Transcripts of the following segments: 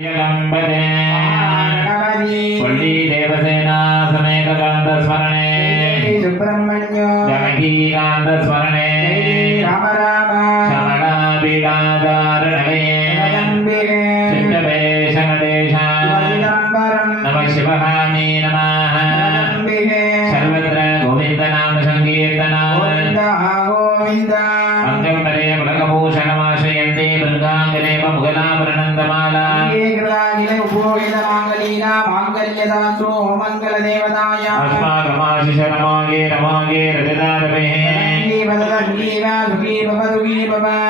पल्ली देवसेना समेत कांत स्मरणे सुब्रह्मण्य जानकी कांत स्मरणे राम राम श्यामला पीडाचारणवे चित्तवेश नदेश नमः शिवाय नमः सर्वत्र गोविंद नाम संकीर्तना गोविंद अंगमरे मृगभूषणमाश्रयन्ते मृगाङ्गने मुगलाभरणन्दमाला मांगल्यदासो मंगलदेवताय अस्माकमाशिषरमागे रमागे रजदारवे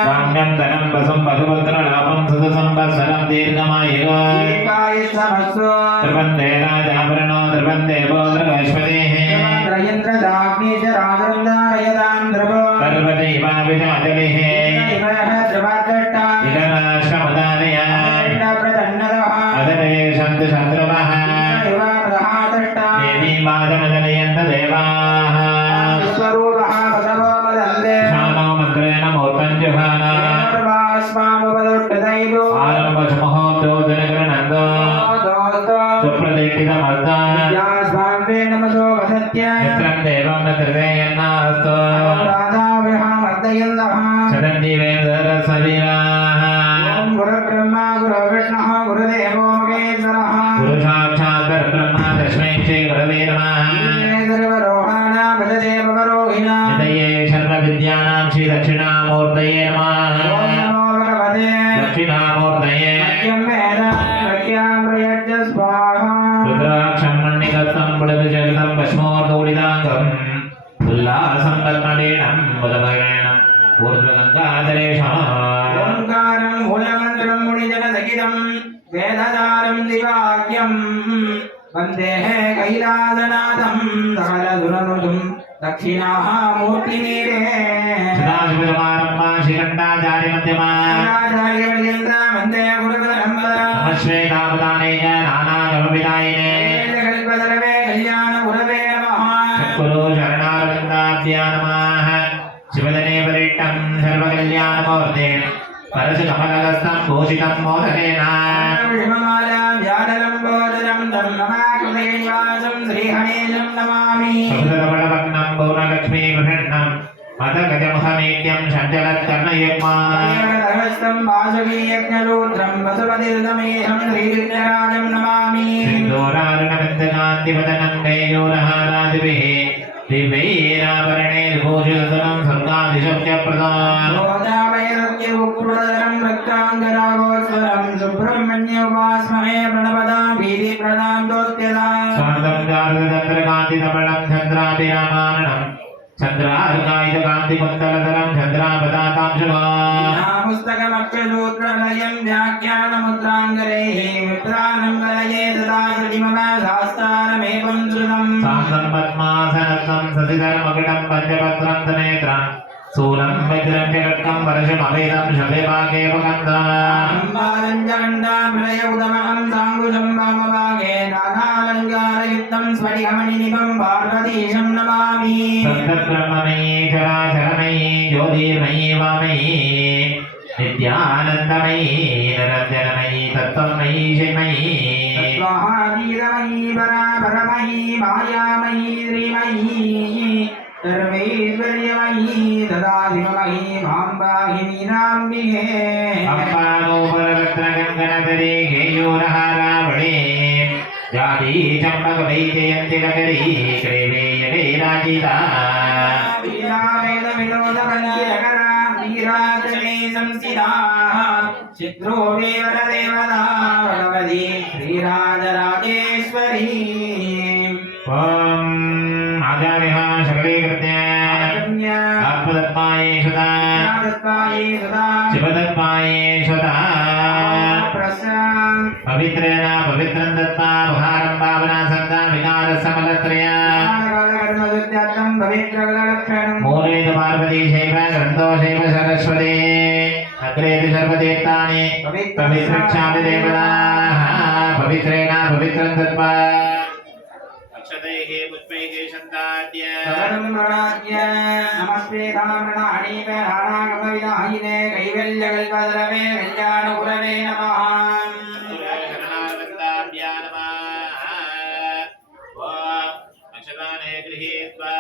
धान्यं धनं वसं वधुपुत्रलाभं सुतसंवत्सरं दीर्घमायुः त्रिपन्दे राजाभरणो त्रिपन्दे गोत्रगश्वतेः पर्वतैवाभिजाजलिः इदराश्रमदानय अदरे सन्तु शत्रुवः देवी मादनजनयन्त देवाः शानो मन्त्रेण मूर्तञ्जुहान आरम्भसमुहोतो जनगणनन्दो सुप्रदीक्षितमर्दान् मित्रं देवं न त्रिदेयन्नास्तु सदन्ति वेदरसवीराः गुरुब्रह्मा गुरुविष्णुः गुरुदेवो महेश्वरः गुरु साक्षात् परब्रह्म तस्मै श्री गुरवे नमः निधये सर्वविद्यानां श्री दक्षिणामूर्तये नमः दक्षिणामूर्तये रुद्राक्षं मण्डिकस्तं बुडविजगतं भस्मोर्धूलिताङ्गम् उल्लासं पद्मलेनं बुधभरणं ऊर्ध्वगङ्गाधरेशम् ओंकारं मूलमन्त्रं मुनिजनसहितं वेदसारं दिवाक्यं वन्दे कैलासनाथं सकलसुरनुतं दक्षिणामूर्तिमीरे सदाशिवसमारम्भां श्रीकण्ठाचार्यमध्यमां वन्दे गुरुपरम्परा नमः श्वेतावताने च नानागमविदायिने कल्पतरवे कल्याणगुरवे नमः सद्गुरु शरणारविन्दाभ्यां नमः शिवदने परिष्टं सर्वकल्याणमूर्ते परशुकमलहस्तं भूषितं मोदकेन विष्णुमालां जाललम्बोदरं धर्ममाकृतेनिवासं श्रीहणेशं नमामि सुभद्रबलवग्नं पूर्णलक्ष्मीकृष्णं मदगजमुखमेक्यं शञ्चलत्कर्णयुग्मं वासुकीयज्ञरूद्रं वसुपतिर्दमेशं श्रीविघ्नराजं नमामि सिन्दूरारुणविन्दकान्तिवदनं केयूरहारादिभिः दिव्यैराभरणे विभूषितं स्वर्गादिशं च प्रदान् गोदावैरत्यवक्त्रधरं रक्ताङ्गरागोत्सवं सुब्रह्मण्योपास्महे प्रणपदां भीतिप्रदां दोत्यदा स्वान्तं जाततन्त्रकान्तितमलं चन्द्राभिरामाननं चन्द्रार्कायुधकान्तिकुन्तलधरं चन्द्रापदातां शुभाम् पुस्तकमक्षसूत्रलयं व्याख्यानमुद्राङ्गरैः विप्राणं कलये तदा प्रतिमभासास्तारमेवं श्रुतं सान्दं पद्मासनस्थं सतिधर्मकिटं पञ्चपत्रं सनेत्रं शूलं वज्रं च खड्गं परशुमवेदं शबेवाकेपकन्दाम् अम्बालञ्जगण्डामृतयौदमहं साङ्गुशं वामभागे नानालङ्कारयुक्तं स्फटिकमणिनिभं पार्वतीशं नमामि सप्तब्रह्ममयी चराचरमयी ज्योतिर्मयी वामयी नित्यानन्दमयी निरञ्जनमयी तत्त्वमयी शिवमयी स्वाहाधीरमयी परापरमयी मायामयी श्रीमयी सर्वैश्वर्यमयी ददाशिवमयी मां पाहि मीनाम्बिके अम्बानोपररत्नगङ्गनधरे केयूरहारावळे जाती चम्पकवैजयन्तिनगरी क्रेवेयगैराजिता वीरावेदविनोदवन्दिरकरा वीराचले संस्थिताः चित्रोवेवरदेवता भगवती श्रीराजराजेश्वरी ॐ आचार्यः सकलीकृत्य आत्मदत्तायै सुता शिवदत्तायै सुता पवित्रेण पवित्रं दत्त्वा भारं भावना सन्ता विकारसमलत्रया मूले तु पार्वती शैव ग्रन्थो शैव सरस्वती अग्रे तु सर्वतीर्थानि पवित्रक्षामि देवताः पवित्रेण पवित्रं दत्त्वा अक्षतैः पुष्पैः सन्ताद्य नमस्ते धामृणाणीवे नानागमविदाहिने कैवल्यकल्पद्रवे कल्याणगुरवे नमः गृहीत्वा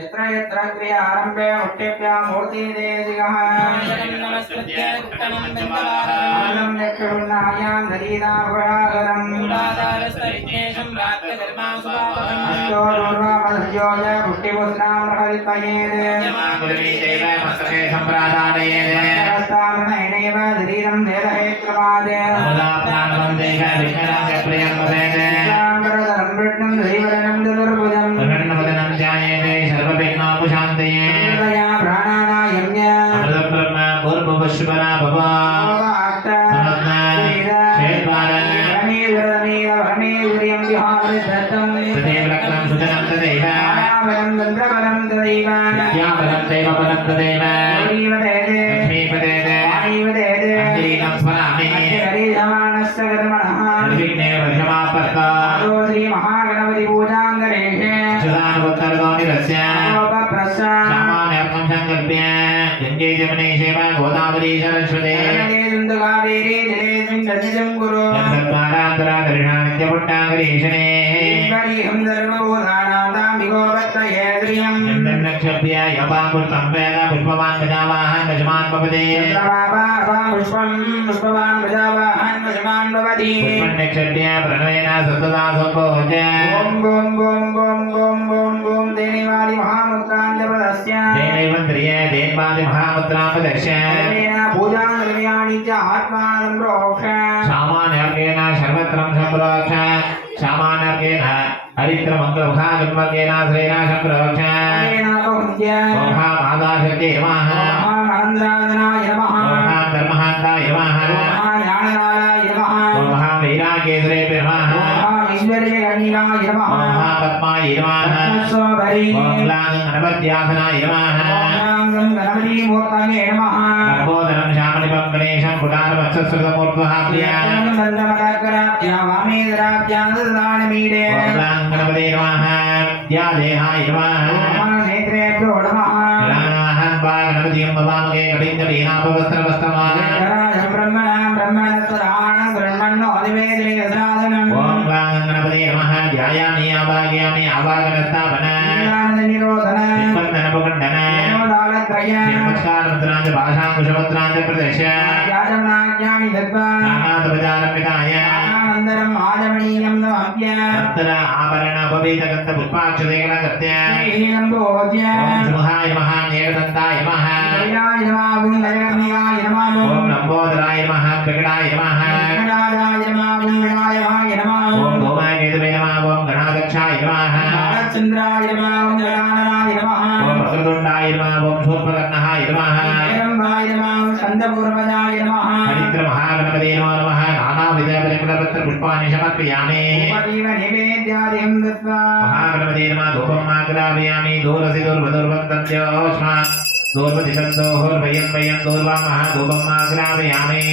यत्र यत्र क्रियारम्भे मुष्टिभ्यां मूर्तिदेशिकः नमस्कृत्य उत्तमं जवाहरम् आलं यक्षुण्णायां दरीदाभयागरम् मूलाधारस्तविज्ञेशं रात्रकर्मासुभावहम् अस्तो दूर्वामधुर्योज मुष्टिपुत्रां प्रहरितयेत् यमाकुलमीदेव मस्तके सम्प्रादानयेत् हस्तामनयनैव दरीरं नेदहेत्रमाद मूलाप्राणवं देह विघ्नराजप्रियं वदेत् शुक्लाम्बरधरं कृष्णं धरीवरणं चतुर्भुजं प्रकटनवदनं ध्यायेते सर्वविघ्नोपशान्तये हृदया प्राणानायम्य अमृतब्रह्म पूर्वपशुपरा भव समग्ना क्षेत्वार तदेव लग्नं सुजनं तदेव विद्याबलं दैवबलं तदेव लक्ष्मीपदेव अङ्गीकं स्मरामि निर्विघ्ने वर्षमापर्ता अच्युतानुत्तरगौनिरस्य सामान्यर्थं सङ्कल्प्य गङ्गे जमुने सेव गोदावरी सरस्वती नित्यपुट्टाङ्गरीशने नक्षभ्य यपाकुर्तं वेद पुष्पवान् गजावाहन् गजमान् भवति पुष्पन्नक्षभ्य प्रणवेन सतता सम्भोज्य देवैवन्त्रिय देवादि महामुद्रापदस्य सामान्यर्गेण सर्वत्रं सम्प्रोक्ष सामान्यर्गेण हरित्रमङ्गलमुखागन्वर्गेण श्रेणा सम्प्रोक्ष ओहा मादाशक्ति नमः ओहा धर्महान्ताय नमः ओहा वीराकेसरे नमः ओहा पद्माय नमः ओं लां गणपत्यासनाय नमः नर्मोदनं श्यामलिपं गणेशं कुटारवत्सश्रुतमूर्ध्वः प्रियान् ओं लां गणपते नमः द्यादेहाय नमः गणाहं वा गणपतिं भवामहे कटिङ्गलीनाभवस्त्रवस्तमान् ओं लां गणपते नमः ध्यायामि आवाहयामि आवाहनस्थापन निबन्धनपखण्डन निर्मस्कारमुद्राञ्च भाषाङ्कुशमुद्राञ्च प्रदर्श्य नानादपचारम्पिताय अत्तर आभरणोपवीतगन्धपुष्पाक्षतेकलगत्य ॐ शुभाय नमः नेवदन्ताय नमः ॐ लम्बोदराय नमः विकटाय नमः ॐ भौमाकेतवे नमः ॐ गणाध्यक्षाय नमः ॐ वक्रतुण्डाय नमः ॐ शूर्पकर्णहाय नमः हरिद्रमहागणपते नमो नमः नानाविधपरिमलपत्रपुष्पाणि समर्पयामि महागणपते नमः धूपम् आग्रापयामि दूरसि दूर्वदुर्वन्तन्त्योऽस्मात् दूर्वदिशन्तोर्भयं वयं दूर्वामः धूपम् आग्रापयामि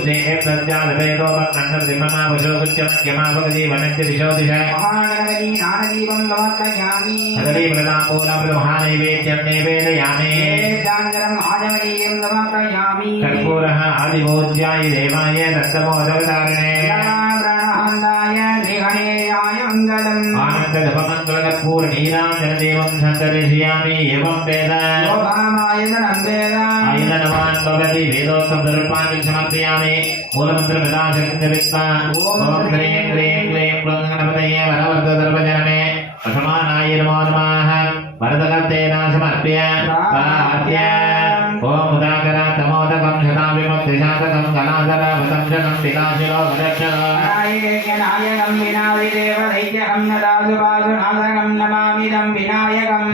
उदयेभ्यज्जातवेदोपकण्ठर्दिममापशोगुच्यमज्ञमापगजीवनस्य दिशो दिश सकलीमृताम्बूलमृतमहानैवेद्यं निवेदयामि कर्पूरः आदिभोज्याय देवाय दत्तमोदकधारिणे आनन्दजपमङ्गलकर्पूरनीराञ्जनदेवं सन्दर्शयामि एवं वेद आयुधनवान् भवति वेदोक्तमदर्पाणि समर्पयामि मूलमन्त्रमदाशक्तिविद्वा ॐ ह्रीं क्लीं क्लीं प्लुं गणपतये वरवर्धसर्वजनमे प्रथमानाय नमो नमः वरदकर्तेन समर्प्य प्रार्थ्य ॐ उदाकरा तमोदकं शताविमुक्तिशातकं गणाधरभतं जनं विलासिलो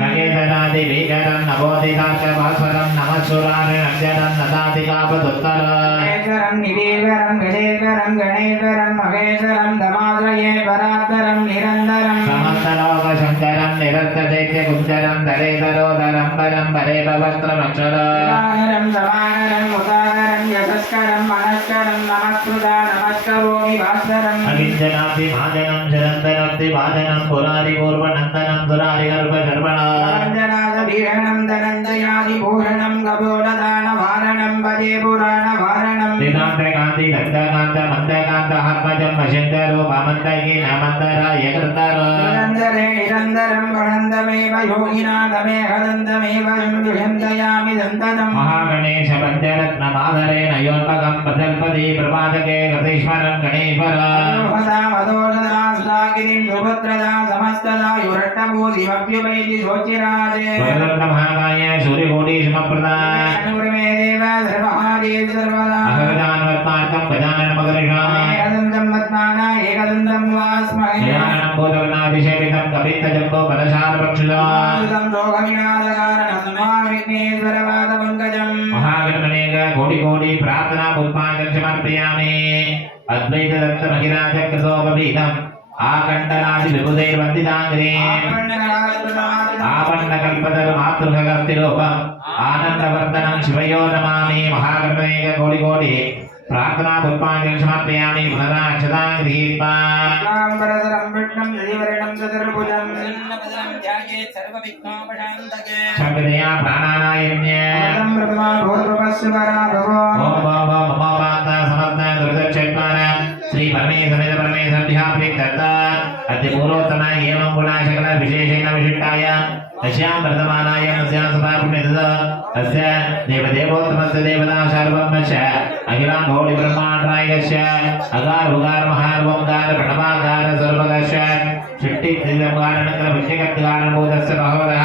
नगेतनादिवीकरं नवोदिताक्षभास्वरं नमःसुरारिणञ्जनं नदातिकापदुत्तरं निवेकरं गणेश्वरं गणेश्वरं महेश्वरं दमाश्रये परात्परं निरन्तरं समस्तलोकशङ्करं निरस्तदैत्यकुञ्जरं दरेतरोदरं परं परेपवस्त्रमक्षरं समानरं मुदाकरं यशस्करं मनस्करं नमस्कृता नमस्करोमि भास्करम् अकिञ्चनाब्धिभाजनं शरन्तरब्धिभाजनं पुरारिपूर्वनन्दनं सुरारिगर्भशर्वणं दनन्दयादिभूषणं कपोलदानवारणं भजे पुराणवारणं कांति दंडकांत मंदकांत आत्मजं वशंतरो वामंतके नामंतराय कर्तारो निरन्तरे निरन्तरं गणन्तमेव योगिनाथमेव दन्तमेव दुषन्तयामि दन्तनं महागणेश पंचरत्नमाधरेण योन्मकं प्रतल्पति प्रपादके गतेश्वरं गणेश्वरा मदोषदा सुधागिरिं सुभद्रदा समस्तदा युरट्टबोधिमप्युपैति शोचिराजे वरदत्तमहाकाय सूर्यकोटि समप्रदा अनुग्रमे देव सर्वहादेव सर्वदा अहरदानवत्मार्कं गजानन मगरिषामि एकदन्तं पद्माना एकदन्तं वास्महे गजाननं भूतगणाभिषेकितं कपित्तजम्बो बलशालपक्षुला सुतं लोकविनाशकारणं महाविघ्नेश्वरपादपङ्कजम् महागणनेक कोटि प्रार्थना पुष्पाञ्जलिं समर्पयामि अद्वैत दत्त महिराज कृतोपवीतम् आकण्डनादि विबुधैर्वन्दिताङ्ग्रे आपन्नकल्पतरु मातृभगस्तिरूपम् आनन्दवर्धनं शिवयो नमामि महागणनेक कोटि प्रार्थना पुष्पाञ्जलिं समर्पयामि पुनराक्षतां गृहीत्वा नाम्बरधरं विष्णुं श्रीवर्णं चतुर्भुजं निन्नपदं ध्यायेत् सर्वविघ्नोपशान्तये शङ्करया प्राणानायम्य तं ब्रह्मा भूर्भुवस्सु पराभवो ओम मम पाता समस्त दुर्दक्षेत्वान श्री परमेश्वर परमेश्वरभ्यः प्रीत्यर्थ अद्य पूर्वोत्तम एवं गुणा सकल विशेषेण विशिष्टाय अस्यां वर्तमानाय अस्यां सभापुण्यतः अस्य देवदेवोत्तमस्य देवता सर्वमस्य अखिलां घोरि ब्रह्माण्डनायकस्य अगार उगार महार ओंकार प्रणवाकार सर्वगस्य सृष्टिस्थितिकारणकर विषयकर्तकारणबोधस्य भगवतः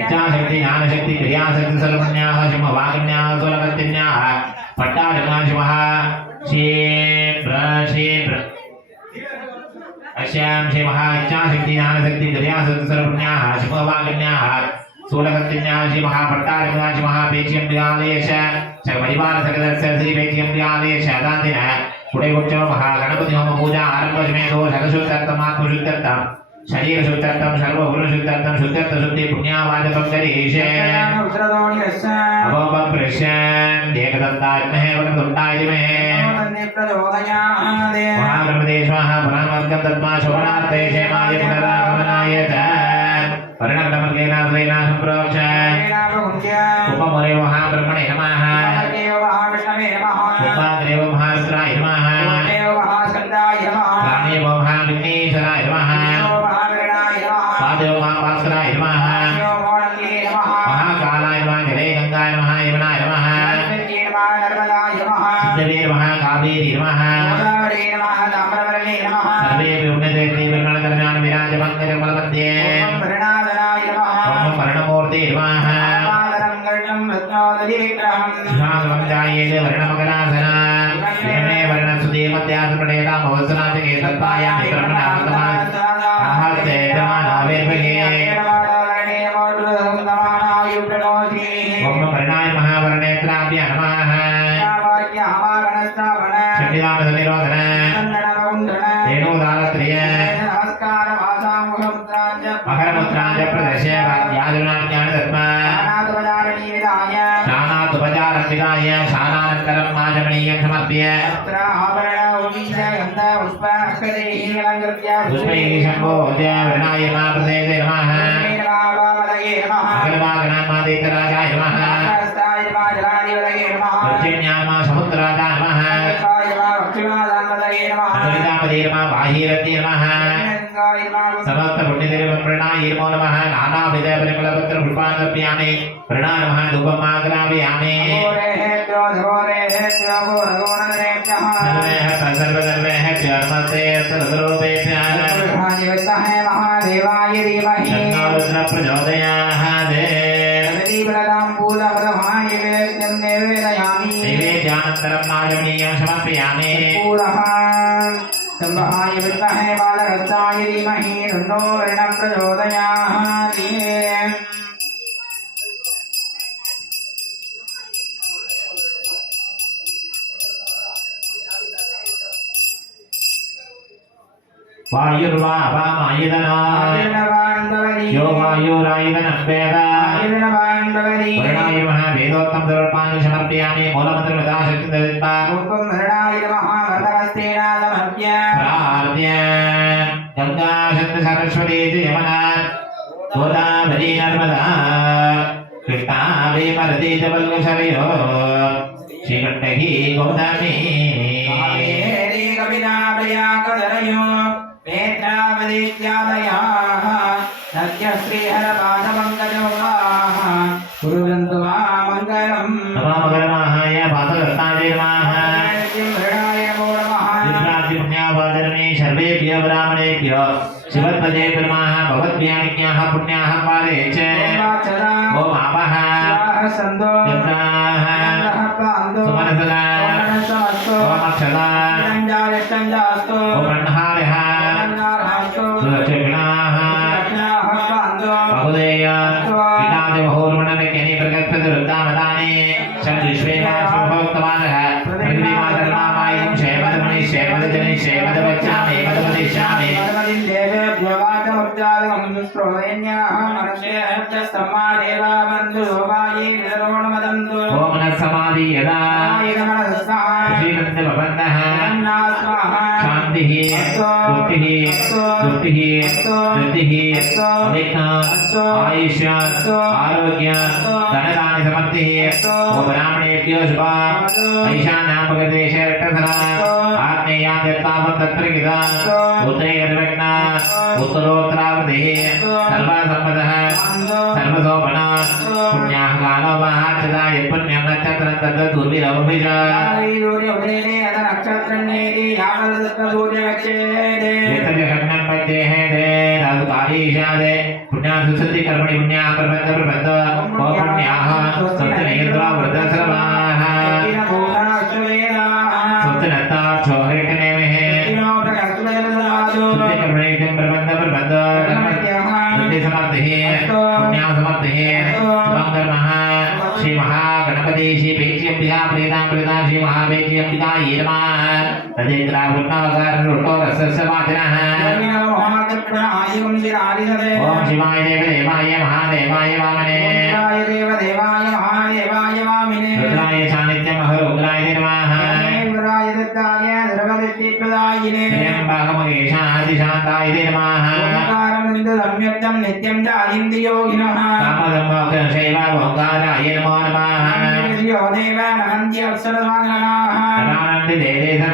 इच्छाशक्ति ज्ञानशक्ति क्रियाशक्ति सर्वज्ञाः शिववाग्न्याः सुलभतिन्याः पट्टाधिकाशिवः क्षेत्र अस्यां शिवः इच्छाशक्ति ज्ञानशक्ति क्रियाशक्ति सर्वज्ञाः शिववाग्न्याः सूलकर्तृज्ञाः शिवः पट्टाधिकाः शिवः पेच्यं विहालयेश परिवार सकलस्य श्री पेच्यं विहालयेश दान्तिनः कुडैवोच्चव महागणपति होम पूजा आरम्भसमेतो सकलशुद्धर्थमात्मशुद्धर्थं शरीर शुद्धर्थं सर्वगुणशुद्धर्थं शुद्धर्थ शुद्धि पुण्यावाचकं करिष्ये अवोपं प्रश्यन् एकदन्तात्महे वक्रतुण्डाय धीमहि महागणपतेश्वरः पुराणवर्गं दद्मा शोभनार्थे क्षेमाय पुनरागमनाय च वर्णक्रमकेन स्वेन सम्प्रोक्ष उपमुरे महाब्रह्मणे नमः उपाग्रेव महारुद्राय नमः प्राणेव महाविघ्नेश्वराय नमः पादेव महाभास्कराय नमः महाकालाय नमः जले गंगाय नमः यमुनाय नमः सिद्धवे नमः कावेरी नमः सर्वे उन्नते विगणकल्याण विराजमङ्गलमध्ये ओम वर्णमूर्ते नमः ध्यानवन्दायेन वर्णमकरासना विघ्ने वर्णसुदेवत्यासप्रदेता भवसनाचके तत्पायामि कर्मणार्थमान् आहस्ते धमानावेर्भगे ओम वर्णाय महावर्णेत्राभ्य नमः चण्डिदाननिरोधन रेणुदालत्रिय मकरमुद्राञ्च प्रदर्श्य याजुनाज्ञानदत्मा स्नानादुपचारनिदाय स्नानानन्तरं माजमणीयं समर्प्य पुष्पैः सम्बोध्य वर्णाय महाप्रदेशे नमः अखिलवागनामादित्यराजाय नमः पर्जन्यामा समुद्राजा नमः अखिलापदे नमः बाहिरति नमः समस्त पुण्यदेवप्रणाय नमः नानाविध परिमलपत्र पुष्पानर्पयामि प्रणाय नमः धूपमाग्रापयामि सर्वधर्मेः नमस्ते सर्वरूपेभ्यः महादेवाय धीमहि तन्नो प्रचोदयात् नैवेद्यानन्तरं माजमणीयं समर्पयामि संवहाय विद्महे बालहस्ताय धीमहि तन्नो वर्णं प्रचोदयात् वायुर्वा यो वायुरायुधनं वेद वर्णाय नमः वेदोक्तं सर्वपाणि समर्पयामि मूलमन्त्रप्रदाशक्तिदत्ता प्रार्थ्य गंगा सिन्धु सरस्वती च यमुना गोदावरी नर्मदा कृष्णा वेमरती च वल्लसरयो श्रीकण्ठकी गौतमी कावेरी कविताभया कदरयो वेत्रावदित्यादयाः सत्यश्रीहरपादपङ्कजोगाः कुर्वन्तु वा मङ्गलम् नमः पातरत्नाय नमः मृणाय नमो नमः पुण्यावादरणे सर्वेभ्यः ब्राह्मणेभ्यः शिवपदे ब्रह्मः भवद्व्यानिज्ञाः पुण्याः पादे च ओम आपः सन्दो यत्राः सुमनसदा ओम अक्षदा ओम अन्नहारः सुदक्षिणाः बहुदेय विनादे बहुर्मणने केनि प्रगत्पदरुद्धामदाने शब्दविश्वेना शुभोक्तवानः पृथ्वीमातर्नामायं शेमदमणि शेमदजनि शेमदवच्चामि मदवदिष्यामि ओम नत्समाधि यदा श्रीनन्दभवन्तः शान्तिः तुष्टिः धृतिः अविघ्न आयुष्य आरोग्य धनदानि समृद्धिः ओम ब्राह्मणेभ्यो शुभा ऐशान्यापगदेश रक्तधरा आग्नेया दत्तावं तत्प्रगिता उत्तरैर्विघ्न उत्तरोत्तरावधिः सर्वसम्पदः सर्वशोभना पुण्याः कालो महाचदा यत्पुण्यं नक्षत्रं तद्दुर्विरवभिष एतद्यघट्नं पद्येः दे राजुकालीशादे पुण्याः सुसति कर्मणि पुण्याः प्रबन्ध ओ पुण्याः सत्यनेत्रा वृद्धसर्वाः सत्यनत्ता क्षोहरेटनेमः सत्यकर्मणि प्रबन्ध समर्थिः पुण्याः समर्थिः शुभं कर्मः श्री महागणपति श्री पेच्यम्बिका प्रेतां प्रेता श्री महापेच्यम्बिकायै नमः तदेत्रा पुण्यवकारनुष्टो रसस्य वाचनः ओम शिवाय देवदेवाय महादेवाय वामने रुद्राय सान्निध्यमहरुद्राय नमः त्र्यम्बकमहेशादिशान्ताय नमः नित्यं चालिन्द्रियोगिनः कामदम्बकशैवाभोगाराय नमो नमः देव नहन्ति अप्सरसाङ्गनाः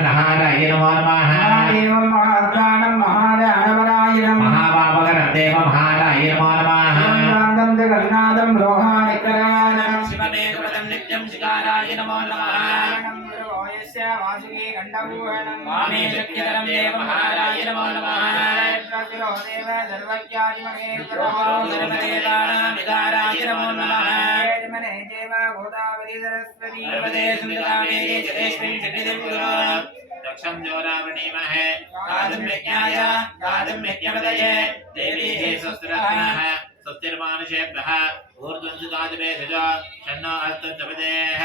नहाराय नमो नमः एवं महात्मानं महादानवराय नमः महापापकरदेव महाराय नमो नमः कान्तं जगन्नाथं रोहानिकरानं शिवमेकपदं नित्यं शिकाराय नमो नमः यस्य वासुकी गण्डभूषणं वामे शक्तिधरं देव महाराय नमो नमः देव सर्वज्ञादिमहेश्वरो सर्वदेवानां विकाराय नमो नमः मने देव गोदावरी सरस्वती सर्वदे सुन्दरामे जलेश्वरी शक्तिदेवगुरो दक्षं जोरावणीमहे कादम्यज्ञाय कादम्यज्ञपदये देवी हे स्वस्तिरत्नः स्वस्तिर्मानुषेभ्यः ऊर्ध्वंसुकादिभेषज षण्णो अस्तुतपदेः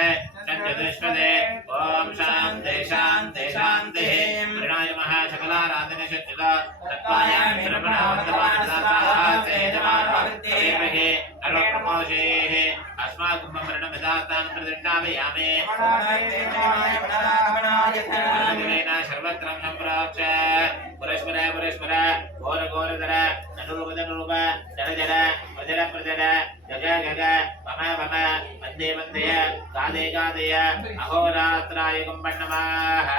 षण्चतुष्पदे ॐ शान्ति शान्ति शान्तिः प्रणय महाशकलाराधने शक्तिः तत्त्वायां ब्रह्मणावन्तवानसासेजमानवृत्तेः अर्वप्रमोषेः अस्माकं मरणमिदास्तानं प्रतिष्ठापयामि सर्वत्रं सम्प्रोक्ष पुरस्पर पुरस्पर घोर घोरधर धनुरूप धनुरूप जल जल प्रजल प्रजल गग गग पम पम वन्दे वन्दय गादे गादय अहोरात्राय कुम्भण्णमाः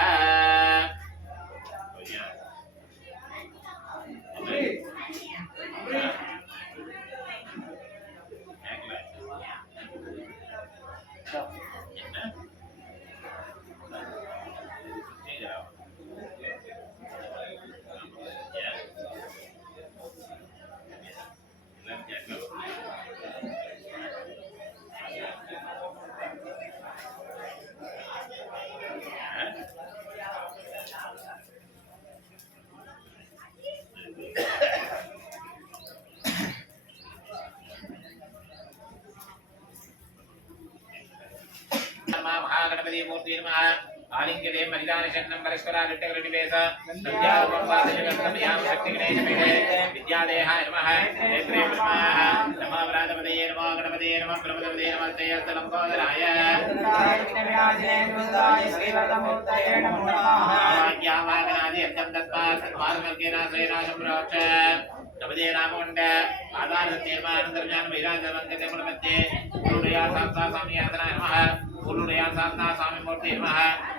महागणपति मूर्ति नमः आलिंगते मरिदानशन्नं परस्परादित्यग्रनिवेश संध्यारूपं वासजगन्तमयां शक्तिगणेशपीठे विद्यादेहाय नमः नेत्रे नमः नमः व्रातपदये नमः गणपतये नमः ब्रह्मदेवते नमः तेयस्तलम्बोदराय ज्ञावागनादि अत्यं तस्मात् मार्गर्गेनाश्रयनाशं प्रोक्ष नवदे नामोण्ड आधारसत्यर्मानन्दर्ज्ञान वैराजवङ्कते मुलमध्ये गुरुया साक्षात् स्वामियासनाय नमः कुलुरया सास्ता स्वामी मूर्ति नमः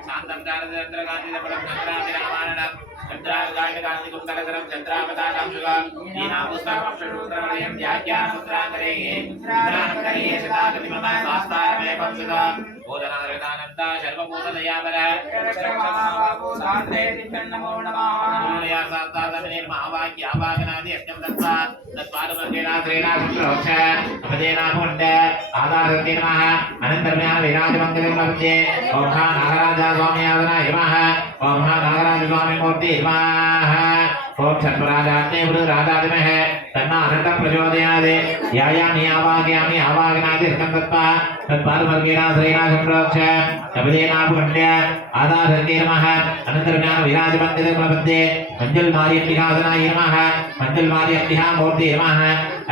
शांतं चारचंद्र गांधी बलं चंद्राभिरामायणं चंद्रागांडी कुंडलधरं चंद्रावतारं शुभं दीनापुष्पक्षरूत्रवलयं व्याख्यासूत्रान्तरे इंद्रानकरे शतागति मम शास्तारमे पंसदा बोधनारदानन्दा सर्वभूतदयापर नमो नमः कुलुरया सास्ता तमिने महावाक्यावागनादि अष्टम तत्त्वा तत्पादवर्गेना श्रेणा संप्रोक्ष अपदेना पुण्ड आधारते नमः अनन्तरम्या विराजमङ्गलं मध्ये ओम नागराजा स्वामी आदनाय नमः ओम नागराज स्वामी मूर्ति नमः ओम छत्रराजाते राजादिमः तन्ना अनन्त प्रचोदयादे यायामि आवागयामि आवागनादि स्कन्दत्वा तत्पादवर्गेना श्रेणा संप्रोक्ष अपदेना पुण्ड आधारते नमः अनन्तरम्या विराजमङ्गलं मध्ये मञ्जलमार्यम्बिकासनाय नमः मञ्जलमार्यम्बिका मूर्ति नमः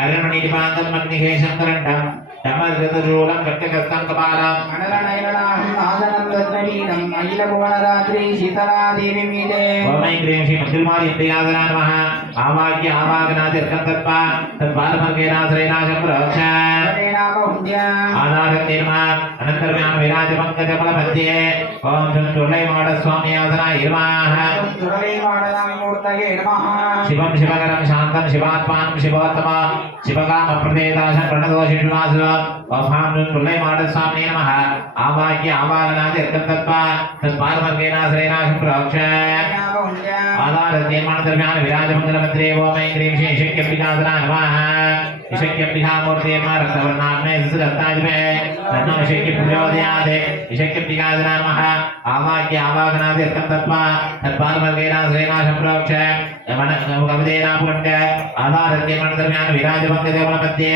अरणिनिपातं मग्निहेशङ्करण्डं धर्मगतशूलं कट्टकस्तं कपालं मनरणैरणाहं आदनं रत्ननीलं अखिलभुवनरात्रि शीतलादेवी मीडे ओम ऐं क्रीं श्री मञ्जुलमार्यम्बिकासनाय नमः आवाक्य आवागनादि स्कन्दत्वा तत्पादवर्गेना श्रेणा संप्रोक्ष आधारते नमः अनन्तरम्यां विराजमङ्गलमध्ये ओम चुल्लैमाडस्वामी आसनाय नमः शिवं शिवकरं शान्तं शिवात्मानं शिवोत्तमं शिवकामप्रदेदाशं प्रणतोषिषुवासुवम् ओम चुल्लैमाडस्वामी नमः आवाक्य आवागनादि स्कन्दत्वा तत्पादवर्गेना श्रेणा संप्रोक्ष आधारते नमः विराजमङ्गलमध्ये ओम ऐं क्रीं श्री ईशक्यम्बिकासनाय नमः ईशक्यम्बिका मूर्ति नमः रक्तवर्णाग्ने सुरत्ताजिमे तन्नो ईशक्य प्रचोदयात् ईशक्यम्बिकासनाय नमः आवाक्य आवागनादि स्कन्दत्वा तत्पादवर्गेना श्रेणा संप्रोक्ष कवदेना पुण्ड आधारते नमः विराजमङ्गलमध्ये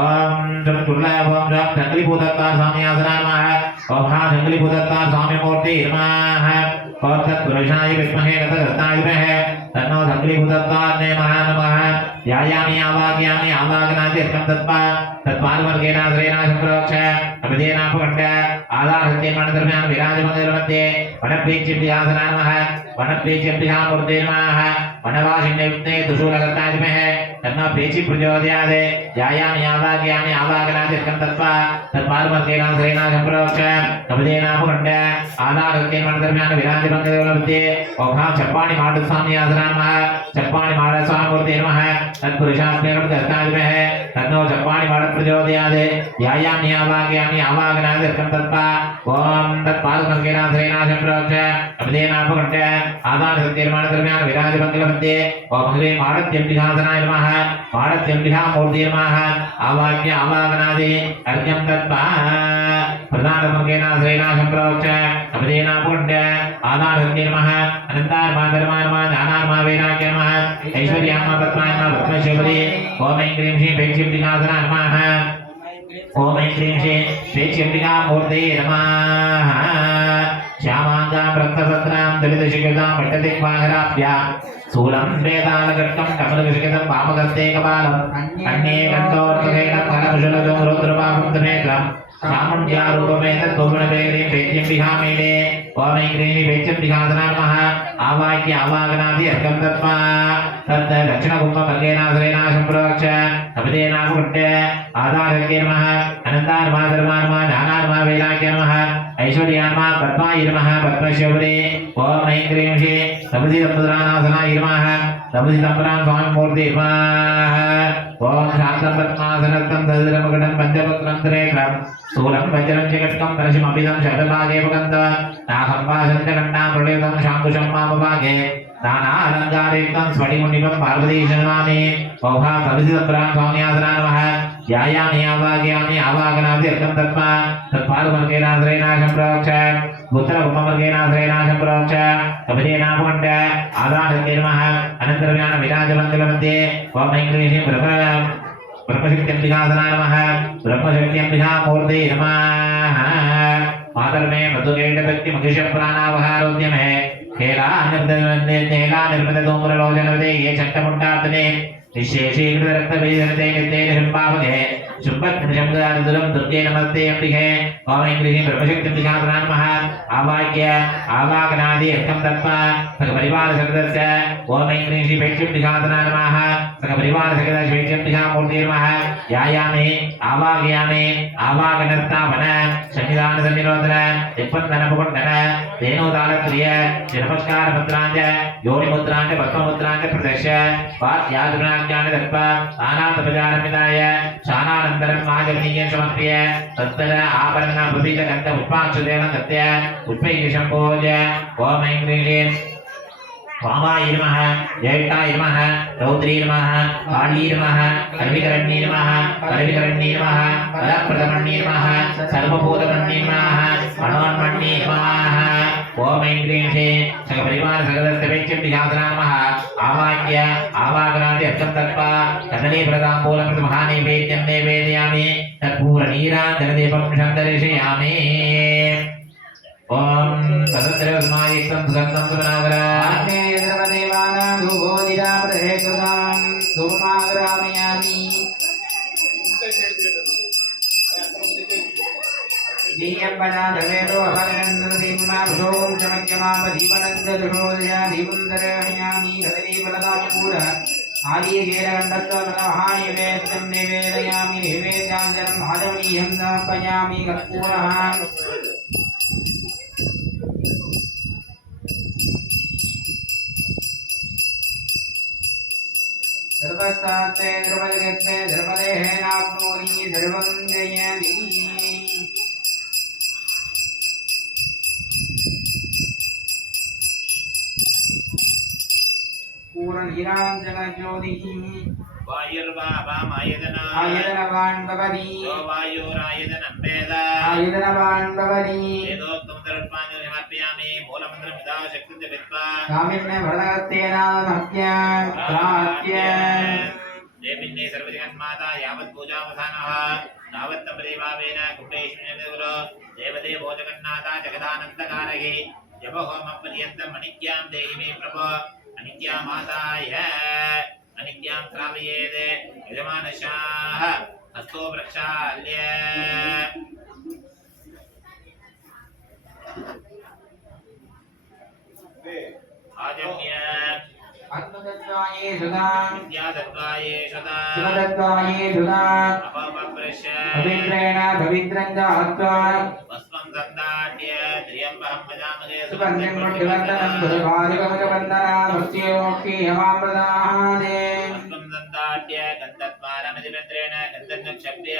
ओम जंगलीभूतत्वा स्वामी आसनाय नमः ओम जंगलीभूतत्वा स्वामी मूर्ति नमः ओम तत्पुरुषाय विद्महे गतदत्ताय तन्नो जंगलीभूतत्वाय नमः यायामि आवागयामि आवागनादि स्कन्दत्वा तत्पादवर्गेना श्रेणा संप्रोक्ष अपदेना पुण्ड आधारते नमः विराजमङ्गलमध्ये वनप्रीच्यम्बिकासनाय नमः वनप्रीच्यम्बिका मूर्ति नमः वनवासिन्युक्ते दुशूलगताय तन्नो प्रीचि प्रचोदयात् यायामि आवागयामि आवागनादि स्कन्दत्वा तत्पादवर्गेना श्रेणा संप्रोक्ष अपदेना पुण्ड आधारते नमः विराजमङ्गलमध्ये ओम चप्पाणि माडस्वामी आसनाय नमः चप्पाणि माडस्वामी मूर्ति नमः तत्पुरुषास्मेकं दत्ताय तन्नो चप्पाणि माड प्रचोदयात् यायामि आवागयामि आवागनादि स्कन्दत्वा ओम तत्पादवर्गेना श्रेणा संप्रोक्ष अपदेना पुण्ड आधारते नमः विराजमङ्गलमध्ये ओम श्री माडत्यम्बिकासनाय नमः माडत्यम्बिका मूर्ति नमः आवाक्य आवागनादि अर्घ्यं दत्त्वा प्रधानवर्गेना श्रेणा संप्रोक्ष अपदेना पुण्ड आधारते नमः अनन्तार्मा ज्ञानार्मा वैराग्य नमः ऐश्वर्यार्मा पद्मार्मा पद्मशोभरे ओम ऐं क्रीं श्री पेच्यम्बिकासनाय नमः ओम ऐं क्रीं श्री पेच्यम्बिका मूर्ते नमः श्यामाङ्गां रक्तपत्रां दलितशिखितां पट्टदिग्वाहराभ्यां स्थूलं वेदालकट्कं कमलविशिखितं वामहस्ते कपालम् अन्ये कण्ठोर्कैलं फलकुशलजं रुद्रपापं त्रिनेत्रं चामुण्ड्यारूपमेतद्भुवनवेदीं पेच्यम्बिकामीडे ओम ऐं क्रीं पेच्यम्बिकासनाय नमः आवाक्य आवागनादि अर्घ्यं दत्त्वा तत् दक्षिणकुम्भवर्गेना श्रेणा संप्रोक्ष अपदेना पुण्ड आधारते नमः अनन्तार्मा धर्मार्मा ज्ञानार्मा वैराग्य नमः ऐश्वर्यार्मा पद्माय नमः पद्मशोभरे ओम ऐं क्रीं श्री तपसितम्बुरानासनाय नमः तपसितम्बुरां स्वामी मूर्ति नमः ओम शान्तं पद्मासनस्थं दधिरमकुटं पञ्चपत्रं त्रिनेत्रं स्थूलं वज्रं चिकटकं परशुमभिदं शतभागे भगन्त नाहं वासन्तकण्डां प्रलयुतं शाङ्कुशं मामभागे नानालङ्कारयुक्तं स्फटिकमुनिकं पार्वतीशनमामि ओम तपसितम्बुरां स्वामी आसनाय नमः यायामि आवागयामि आवागनादि अर्घ्यं दत्त्वा तत्पादवर्गेना श्रेणा संप्रोक्ष पुत्रकुम्भवर्गेना श्रेणा संप्रोक्ष अपदेना पुण्ड आधारते नमः अनन्तरम्यां विराजमङ्गलमध्ये ओम ऐं क्रीं श्री ब्रह्मशक्त्यम्बिकासनाय नमः ब्रह्मशक्त्यम्बिका मूर्ते नमः मातर्मे मधुकेटभक्ति महिषप्राणावहारोद्यमे हेला निर्मित धूम्रलोचनवदे ये चट्टमुट्टातने निशेषीकृत रक्तबीजनते नित्येन हिंपावगे शुंभत्निशं ददातुलं दुर्गे नमस्ते अंबिके ओम इंद्रियं ब्रह्मशक्तिं दिशातुना नमः आवाक्य आवागनादि एकं तत्त्वा सकपरिवार सकृतस्य ओम इंद्रियं भेक्षं दिशातुना नमः सकपरिवार सकृतस्य भेक्षं दिशामूर्ते नमः यायामि आवागयामि आवागनस्तावන सन्निधान सन्निरोधन तिप्पन्दन पुकुण्डन तेनोदालक्रिय नमस्कार मुद्रांच योनि मुद्रांच भस्ममुद्रांच प्रदर्श्य वाद्यादुनाज्ञान दत्त्वा आनातपजारमिदाय शानानन्तरं महाजगनीयं समर्प्य तत्तर आभरण प्रतीक गन्ध पुष्पाक्षुतेन दत्त्य पुष्पैः सम्पूज्य ओम ऐं ह्रीं वामाय नमः जयकाय नमः रौद्री नमः काली नमः कर्विकरण्ये नमः कर्विकरण्ये नमः फलप्रदमण्ये नमः सर्वभूतमण्ये नमः मनोन्मण्ये नमः ओम ऐं ह्रीं सकपरिवार सकलस्य विजातुना नमः आवाक्य आवागनादि अर्थं तत्त्वा कदलीफलताम्बूलं महानैवेद्यं निवेदयामि तत्पूर्णनीराञ्जनदीपं सन्दर्शयामि ओम तदत्रस्मायुक्तं सुगन्धं सुनागरा आत्मे सर्वदेवानां धूपोदिरा प्रहेकृतां धूमाग्रामयामि दीयं वदा धवेदो अभगनन्ददीपमा भुजों चमक्यमापदीपनन्ददुषोदया दीपन्दरहयामि कदलीफलताम्बूल आर्यकेरगण्डत्वमहानिवेद्यं निवेदयामि निवेद्याञ्जनं भाजमनीयं समर्पयामि कर्पूरः सर्वशास्त्रे धर्मजगत्ते धर्मदेहेनाप्नोति सर्वं जयति पूर्णनिराञ्जनज्योतिः वायुर्वामायदना आयतनवान् भवति यो वायुरायदनं वेद आयतनवान् भवति वेदोक्तं सर्वज्ञानं समर्पयामि मूलमन्त्रं विदा शक्तिं विद्वा कामिन्ने भरतहस्तेनामह्य देविन्ने सर्वजगन्माता यावत् पूजावसानः तावत् तमदेवावेन कुण्डेश्वरदेवरो देवदेवो जगन्नाथा जगदानन्दकारहि जपहोमपर्यन्तम् अनित्यां देहि मे प्रभो अनित्या माताय अनित्यां श्रावयेत् यजमानशाः हस्तो प्रक्षाल्य आजम्य आत्मतत्त्वाये सुधा विद्यातत्त्वाये सदा शिवतत्त्वाये सुधा अपपप्रश पवित्रेण पवित्रं च आत्मा वस्वं दन्दाट्य त्र्यम्बकं भजामहे सुगन्धिं मुट्टिवर्धनं बुधभारिकमुखवन्दना भक्त्योक्ति यमामृताहादे वस्वं दन्दाट्य गन्धद्वारमधिवेन्द्रेण गन्धन्नक्षप्य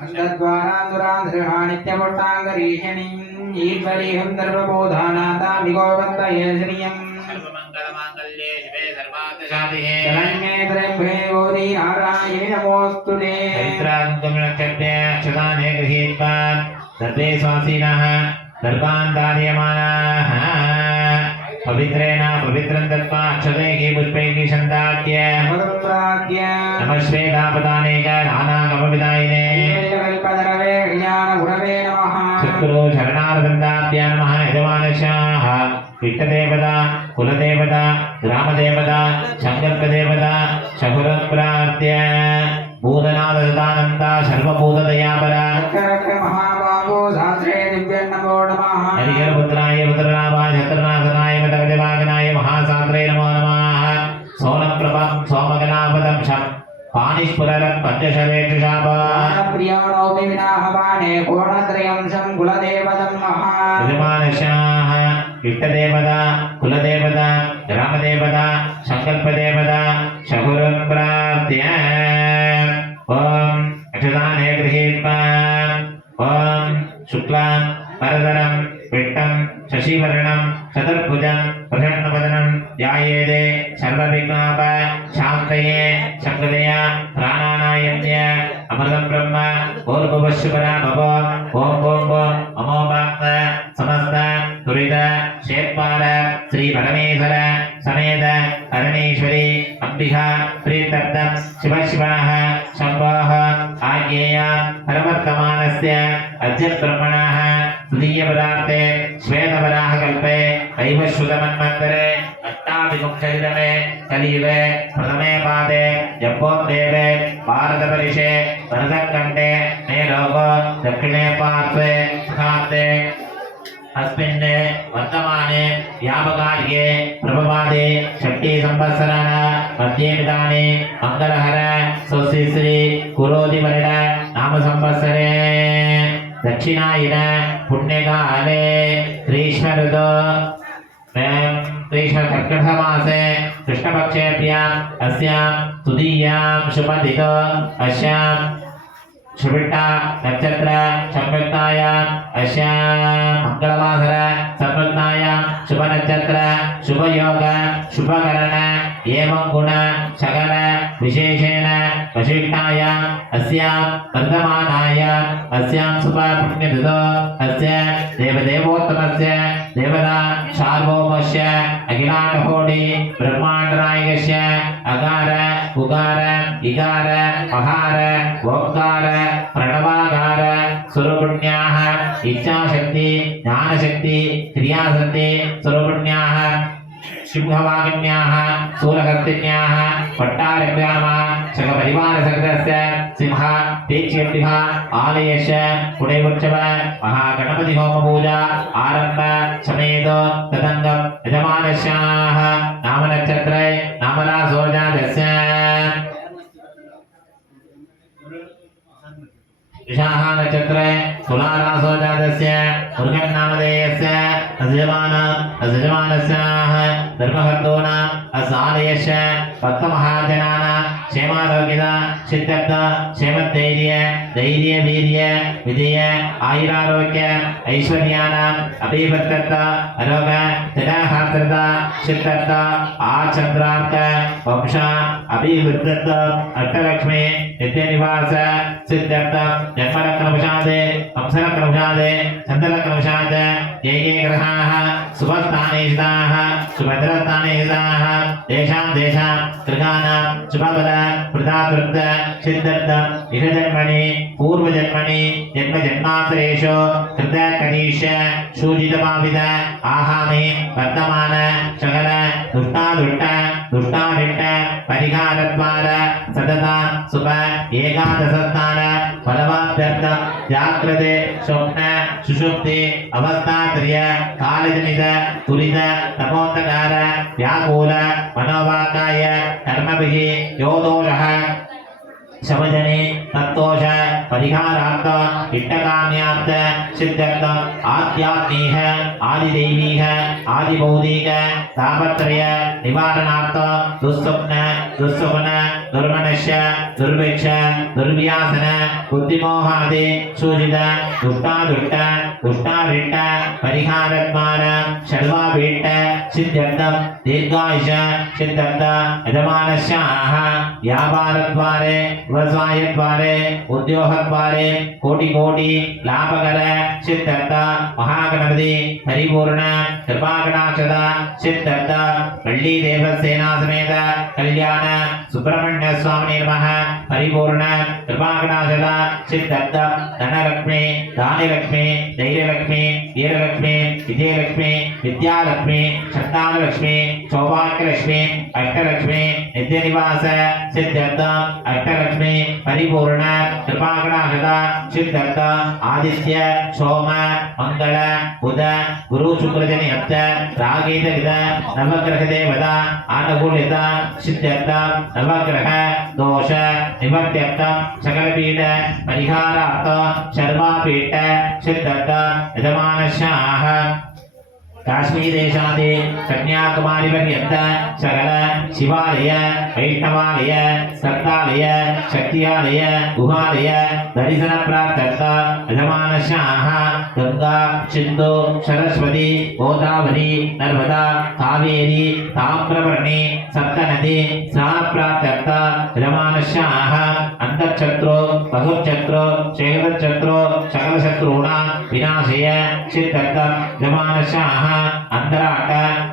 गन्धद्वारान्तुरान्धृहा नित्यमुट्टाङ्गरीषणीम् ईश्वरीहं सर्वबोधानाथामिगोवन्तये श्रियम् सर्वमङ्गलमाङ्गल्ये शिवे सर्वार्थसाधिके शरण्ये त्र्यम्बके गौरी नारायणि नमोऽस्तुते पवित्रान्तुम्नक्षत्रे अक्षताने गृहीत्वा सर्वे स्वासीनः सर्वान् धार्यमाणाः पवित्रेण पवित्रं दत्त्वा अक्षतैः पुष्पैः सन्दाट्य मधुप्राद्य नमः श्वेतापदानेक नानागमविदायिने कल्पतरवे ज्ञानगुणवे नमः चक्रो शरणारविन्दाभ्य नमः यजमानशाः इष्टदेवता कुलदेवता ग्रामदेवता सङ्कल्पदेवता शकुरप्रार्थ्य भूतनादसदानन्दा सर्वभूतदयापरा महाबाहो शास्त्रे दिव्यं नमो नमः हरिहरपुत्राय पुत्रनाभाय शत्रुनाथनाय मदगजवागनाय महासान्द्रे नमो नमः सोनप्रभं सोमगणापदं शं पानिस्फुररत् पञ्चशरेक्षुषापा प्रियाणोऽपि विनाहवाणे कोणत्रयं शं कुलदेवतं महा यजमानशाः इष्टदेवता कुलदेवता ग्रामदेवता सङ्कल्पदेवता शकुरं प्रार्थ्य ॐ अक्षताने गृहीत्वा ॐ शुक्लां वरदरं विट्टं शशिवर्णं चतुर्भुजं प्रसन्नवदनं ध्यायेते सर्वविघ्नाप शान्तये शङ्करया प्राणानायन्य अमृतं ब्रह्म भूर्भुवस्सुपरा भव ॐ अमोपाक्त समस्त दुरित क्षेत्पाल श्री परमेश्वर समेत परमेश्वरी अंबिका प्रीत्यर्थं शिवशिवाः शम्भोः आज्ञेया परवर्तमानस्य अद्य ब्रह्मणः तृतीयपदार्थे श्वेतवराहकल्पे वैवस्वतमन्वन्तरे अष्टाभिमुखशरीरमे कलियुगे प्रथमे पादे जम्बोद्देवे भारतपरिषे भरतखण्डे मेलोको दक्षिणे पार्श्वे सुखान्ते अस्मिन् वर्तमाने व्यापकार्ये प्रभवादे षष्ठी संवत्सराण मध्ये विधाने मंगलहर स्वस्तिश्री कुरोधिवरण नाम संवत्सरे दक्षिणायन पुण्यकाले ग्रीष्म ऋतु ग्रीष्म कर्कटमासे कृष्णपक्षेभ्याम् अस्यां तुदीयां शुभतिथौ अस्यां शुभिट्टा नक्षत्र संयुक्तायाम् अस्यां मंगलवासर संयुक्तायां शुभ नक्षत्र शुभ योग शुभकरण एवं गुण सकल विशेषेण वशिष्ठायाम् अस्यां वर्धमानायाम् अस्यां शुभ पुण्यतिथौ अस्य देवदेवोत्तमस्य देवता सार्वभौमस्य अखिलाण्डकोटि ब्रह्माण्डनायकस्य अकार उकार इकार अहार ओंकार प्रणवाकार स्वरूपिण्याः इच्छाशक्ति ज्ञानशक्ति क्रियाशक्ति स्वरूपिण्याः सिंहवाहिन्याः सूलहस्तिन्याः पट्टारग्रामः सकपरिवारसकलस्य सिंह तेज्येभ्यः आलयस्य कुडैवोत्सव महागणपति होमपूजा आरम्भ समेत तदङ्गं यजमानस्याः नामनक्षत्रे नामरासोजातस्य विशाख नक्षत्रे तुलारासोजातस्य मुरुगन्नामधेयस्य अजमानस्याः धर्महर्तॄणाम् असालयस्य भक्तमहाजनानां क्षेमारोग्यद सिद्धर्थ क्षेमधैर्य धैर्य वीर्य विजय आयुरारोग्य ऐश्वर्याणाम् अभिवर्धत अरोग तिरहात्रत सिद्धर्थ आचन्द्रार्थ वंश अभिवृद्धत अष्टलक्ष्मी नित्यनिवास सिद्धर्थ जन्मलग्नवशादे वंशलग्नवशादे चन्द्रलग्नवशात् ये ये ग्रहाः शुभस्थाने स्थिताः सुभद्रस्थाने स्थिताः तेषां गृहाणां शुभफल प्रदातृप्त सिद्धर्थ इहजन्मनि पूर्वजन्मनि जन्मजन्मान्तरेषु कृतकरीश शूजितभावित आहामि वर्तमान सकल दुष्टारिष्ट परिहारद्वार सतता शुभ एकादशस्थान फलवाप्यर्थ जाग्रते स्वप्न सुषुप्ति अवस्थात्रय कालजनित तुरित तपोन्तकार व्याकुल मनोवाकाय कर्मभिः यो दोषः शमजने तत्तोष परिहारार्थ इष्टकाम्यार्थ सिद्धर्थ आध्यात्मिक आदिदैविक आदिभौतिक तापत्रय निवारणार्थ दुःस्वप्न दुःस्वप्न दुर्मनस्य दुर्भिक्ष दुर्व्यासन बुद्धिमोहादि सूचित दुष्टारिष्ट परिहारद्वार सर्वाभीष्ट सिद्धर्थं दीर्घायुष सिद्धर्थ यजमानस्याः व्यापारद्वारे व्यवसायद्वारे उद्योगद्वारे कोटि लाभकर सिद्धर्थ महागणपति परिपूर्ण कृपाकटाक्षद सिद्धर्थ वल्ली देवसेना समेत कल्याण सुब्रह्मण्य स्वामी नमः परिपूर्ण कृपाकटाक्षद सिद्धर्थ धनलक्ष्मी दानिलक्ष्मी धैर्यलक्ष्मी वीरलक्ष्मी विजयलक्ष्मी विद्यालक्ष्मी संतानलक्ष्मी सौभाग्यलक्ष्मी अष्टलक्ष्मी नित्यनिवास सिद्धर्थ अष्टलक्ष्मी परिपूर्ण कृपाकटाक्षद सिद्धर्थ आदित्य सोम मंगल बुध गुरु शुक्रजनि अत्त रागीतविद नवग्रह देवता आनुकूलित सिद्धर्थ नवग्रह दोष निवर्त्यर्थ सकलपीठ परिहारार्थ सर्वापीठ सिद्धर्थ यजमानस्याः काश्मीर देशादि कन्याकुमारी पर्यंत सकल शिवालय वैष्णवालय सत्तालय शक्तियालय गुहालय दर्शन प्राप्त यजमानस्याः गंगा सिंधु सरस्वती गोदावरी नर्मदा कावेरी ताम्रपर्णी सप्तनदी सा प्राप्त यजमानस्याः अंतःशत्रु बहुशत्रु शेखरशत्रु सकलशत्रूणां विनाशय सिद्धर्थ यजमानस्याः अंतराट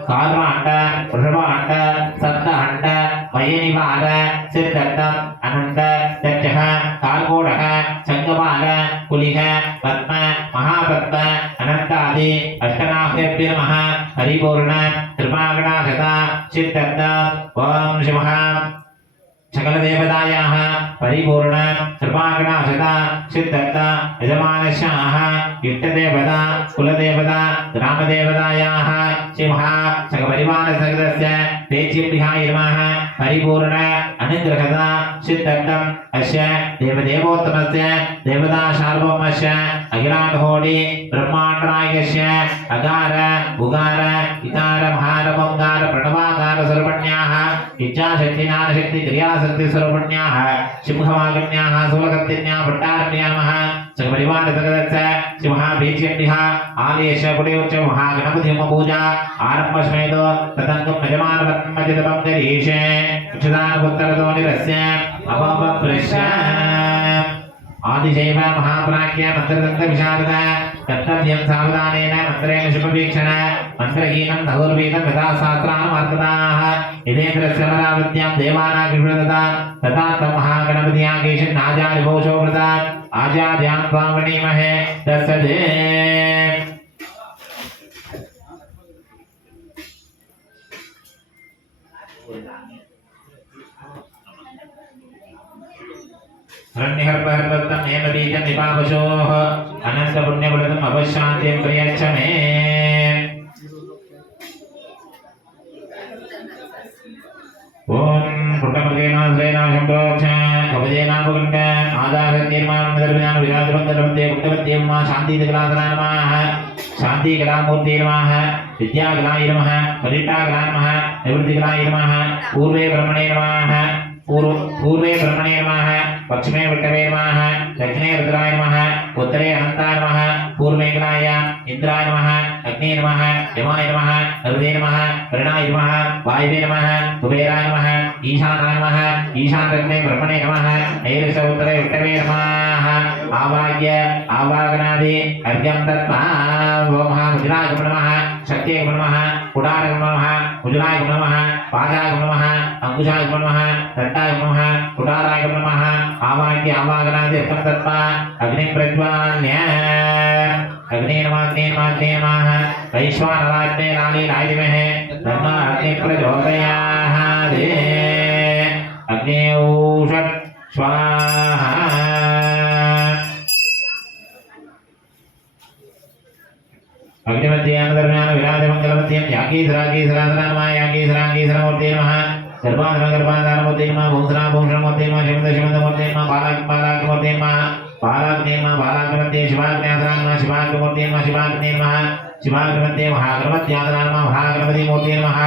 कार्माट वृषभाट सप्तहंट वयनिवार सिद्धर्थ अनंत दक्षः कालकोटः संगमाल कुलिः पद्म महापद्म आदि अष्टनाथेभ्यो नमः परिपूर्ण कृपाकटाक्षता चित्तत्त ओम शिवः सकल देवतायाः परिपूर्ण कृपाकटाक्षता चित्तत्त यजमानस्याः इष्टदेवता कुलदेवता ग्रामदेवतायाः शिवः सकपरिवारसहितस्य तेज्यभ्याय नमः परिपूर्ण अनुग्रहता चित्तत्तम् अस्य देवदेवोत्तमस्य देवता सार्वभौमस्य अखिलाण्डकोटि ब्रह्माण्डनायकस्य अकार उकार इकार महार ओंकार प्रणवाकार सर्वण्याः इच्छाशक्तिज्ञानशक्ति क्रियाशक्ति सर्वण्याः सिंहवागण्याः सूलकर्तिन्याः भट्टारण्याः सकपरिवारसहितस्य शिवः बीज्यभ्यः आदेश पुण्योच्च महागणपति पूजा आरम्भस्मेतो तदङ्गं यजमानवत्मजितपं गरीषे क्षुदानपुत्रतो निरस्य अपापप्रश्य आदिशैव महाप्राज्ञ मन्त्रदन्त विशारद कर्तव्यं सावधानेन मन्त्रेण शुभवीक्षण मन्त्रहीनं धनुर्वेदं यथा शास्त्रानुवर्तताः यदेन्द्रस्य मरावत्यां देवानां विवृणता तथा तं महागणपतियागेशन् आचार्यभोषो व्रता आचार्यां त्वां वणीमहे तत्सदे रण्यहर्पहर्पत्तं येन बीजं निपापशोः अनन्तपुण्यफलदम् अवशान्तिं प्रयच्छ मे ॐ पुट्टमृगेनाश्रयेनाशम्भोक्ष कवचेनापगण्ड आधारनिर्माणं विराजवन्दरवन्दे पुट्टवद्ये नमः शान्तिकलाधना नमः शान्तिकलामूर्ते नमः विद्याकलाय नमः परिटाकलाय नमः निवृत्तिकलाय नमः पूर्वे ब्रह्मणे नमः पूर्वे ब्रह्मणे नमः पश्चिमे विष्णवे नमः दक्षिणे रुद्राय नमः उत्तरे अनन्ताय नमः पूर्वे इंद्राय नमः अग्ने नमः यमाय नमः हृदये नमः वरुणाय नमः वायवे नमः कुबेराय नमः ईशानाय नमः ईशानरत्ने ब्रह्मणे नमः नैऋत्य उत्तरे विष्णवे नमः आवाह्य आवागनादि अर्घ्यं दत्त्वा ओम मुद्राय नमः शक्त्यै नमः कुडाराय नमः मुद्राय नमः पादाय नमः अंकुशाय नमः दत्ताय नमः कुडाराय नमः आवाह्य आवागनादि अर्घ्यं दत्त्वा अग्निं प्रज्वाल्य अग्ने नमः वैश्वानराज्ञे राणीराय विमहे धर्मा अग्नि प्रचोदयात् अग्ने ऊषट् स्वाहा अग्निमध्ये अनदर्म्यान विराजमङ्गलमध्यं यागीसरागीसराधनाय यागीसरागीसरमूर्ते नमः गर्भाधनमूर्ते नमः भूषणमूर्ते नमः शिवन्दशिवन्दमूर्ते नमः बालाग्निमूर्ते नमः बालाग्निमध्ये शिवाग्न्याधना नमः शिवाग्निमूर्ते नमः शिवाग्ने नमः शिवाग्निमध्ये महागणपत्याधना नमः महागणपतिमूर्ते नमः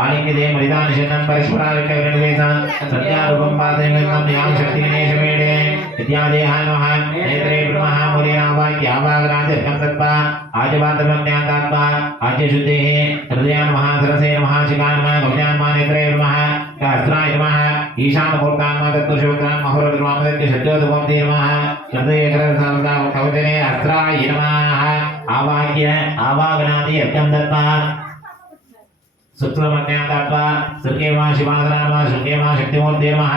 आलिङ्गिते मलिदानिषन्नं परस्पराविष्टविनिवेशं सत्यारूपं पादयन्नं यां शक्तिविनेशमेडे इत्यादेहाय नमः नेत्रे ब्रह्मः मूलेनावाक्यावागनादिर्घं तत्त्वा आजवातव्यं ज्ञातात्मा आज्यशुद्धेः हृदयान् नमः सरसे नमः शिखान् नमः गौज्ञान् नमः नेत्रे नमः सहस्राय नमः ईशानमूर्तान् नमः तत्त्वशिवक्रान् महोरद्वामदत्य सज्जोधवं ते नमः हृदयकरसंस्था कवचने अस्त्राय नमः आवाह्य आवागनादि अर्घ्यं दत्त्वा सुत्रमज्ञातात्वा सुखे मा शिवाधना नमः सुखे मा शक्तिमूर्ते नमः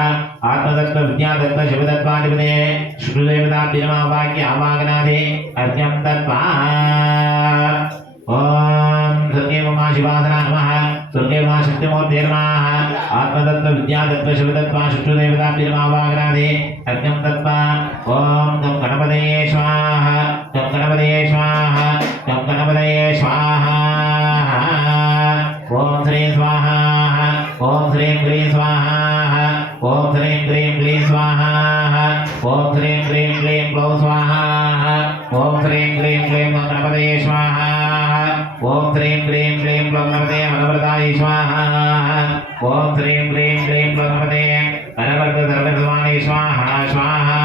आत्मतत्त्व विद्यातत्त्व शिवतत्त्वाधिपते शुद्धदेवताभ्यो नमः वाक्य आवागनादि अर्घ्यं दत्त्वा ॐ सुखे मा शिवाधना नमः सुखे मा शक्तिमूर्ते नमः आत्मतत्त्व विद्यातत्त्व शिवतत्त्व शुद्धदेवताभ्यो नमः आवागनादि अर्घ्यं दत्त्वा ॐ तं गणपतये स्वाहा तं गणपतये स्वाहा तं गणपतये स्वाहा ओम श्रीं स्वाहा ओम श्रीं क्लीं स्वाहा ओम श्रीं क्लीं क्लीं स्वाहा ओम श्रीं क्लीं क्लीं क्लौं स्वाहा ओम श्रीं क्लीं क्लीं गणपतये स्वाहा ओम श्रीं क्लीं क्लीं गणपतये मनोव्रताय स्वाहा ओम श्रीं क्लीं क्लीं गणपतये अनवर्त सर्वस्वामी स्वाहा स्वाहा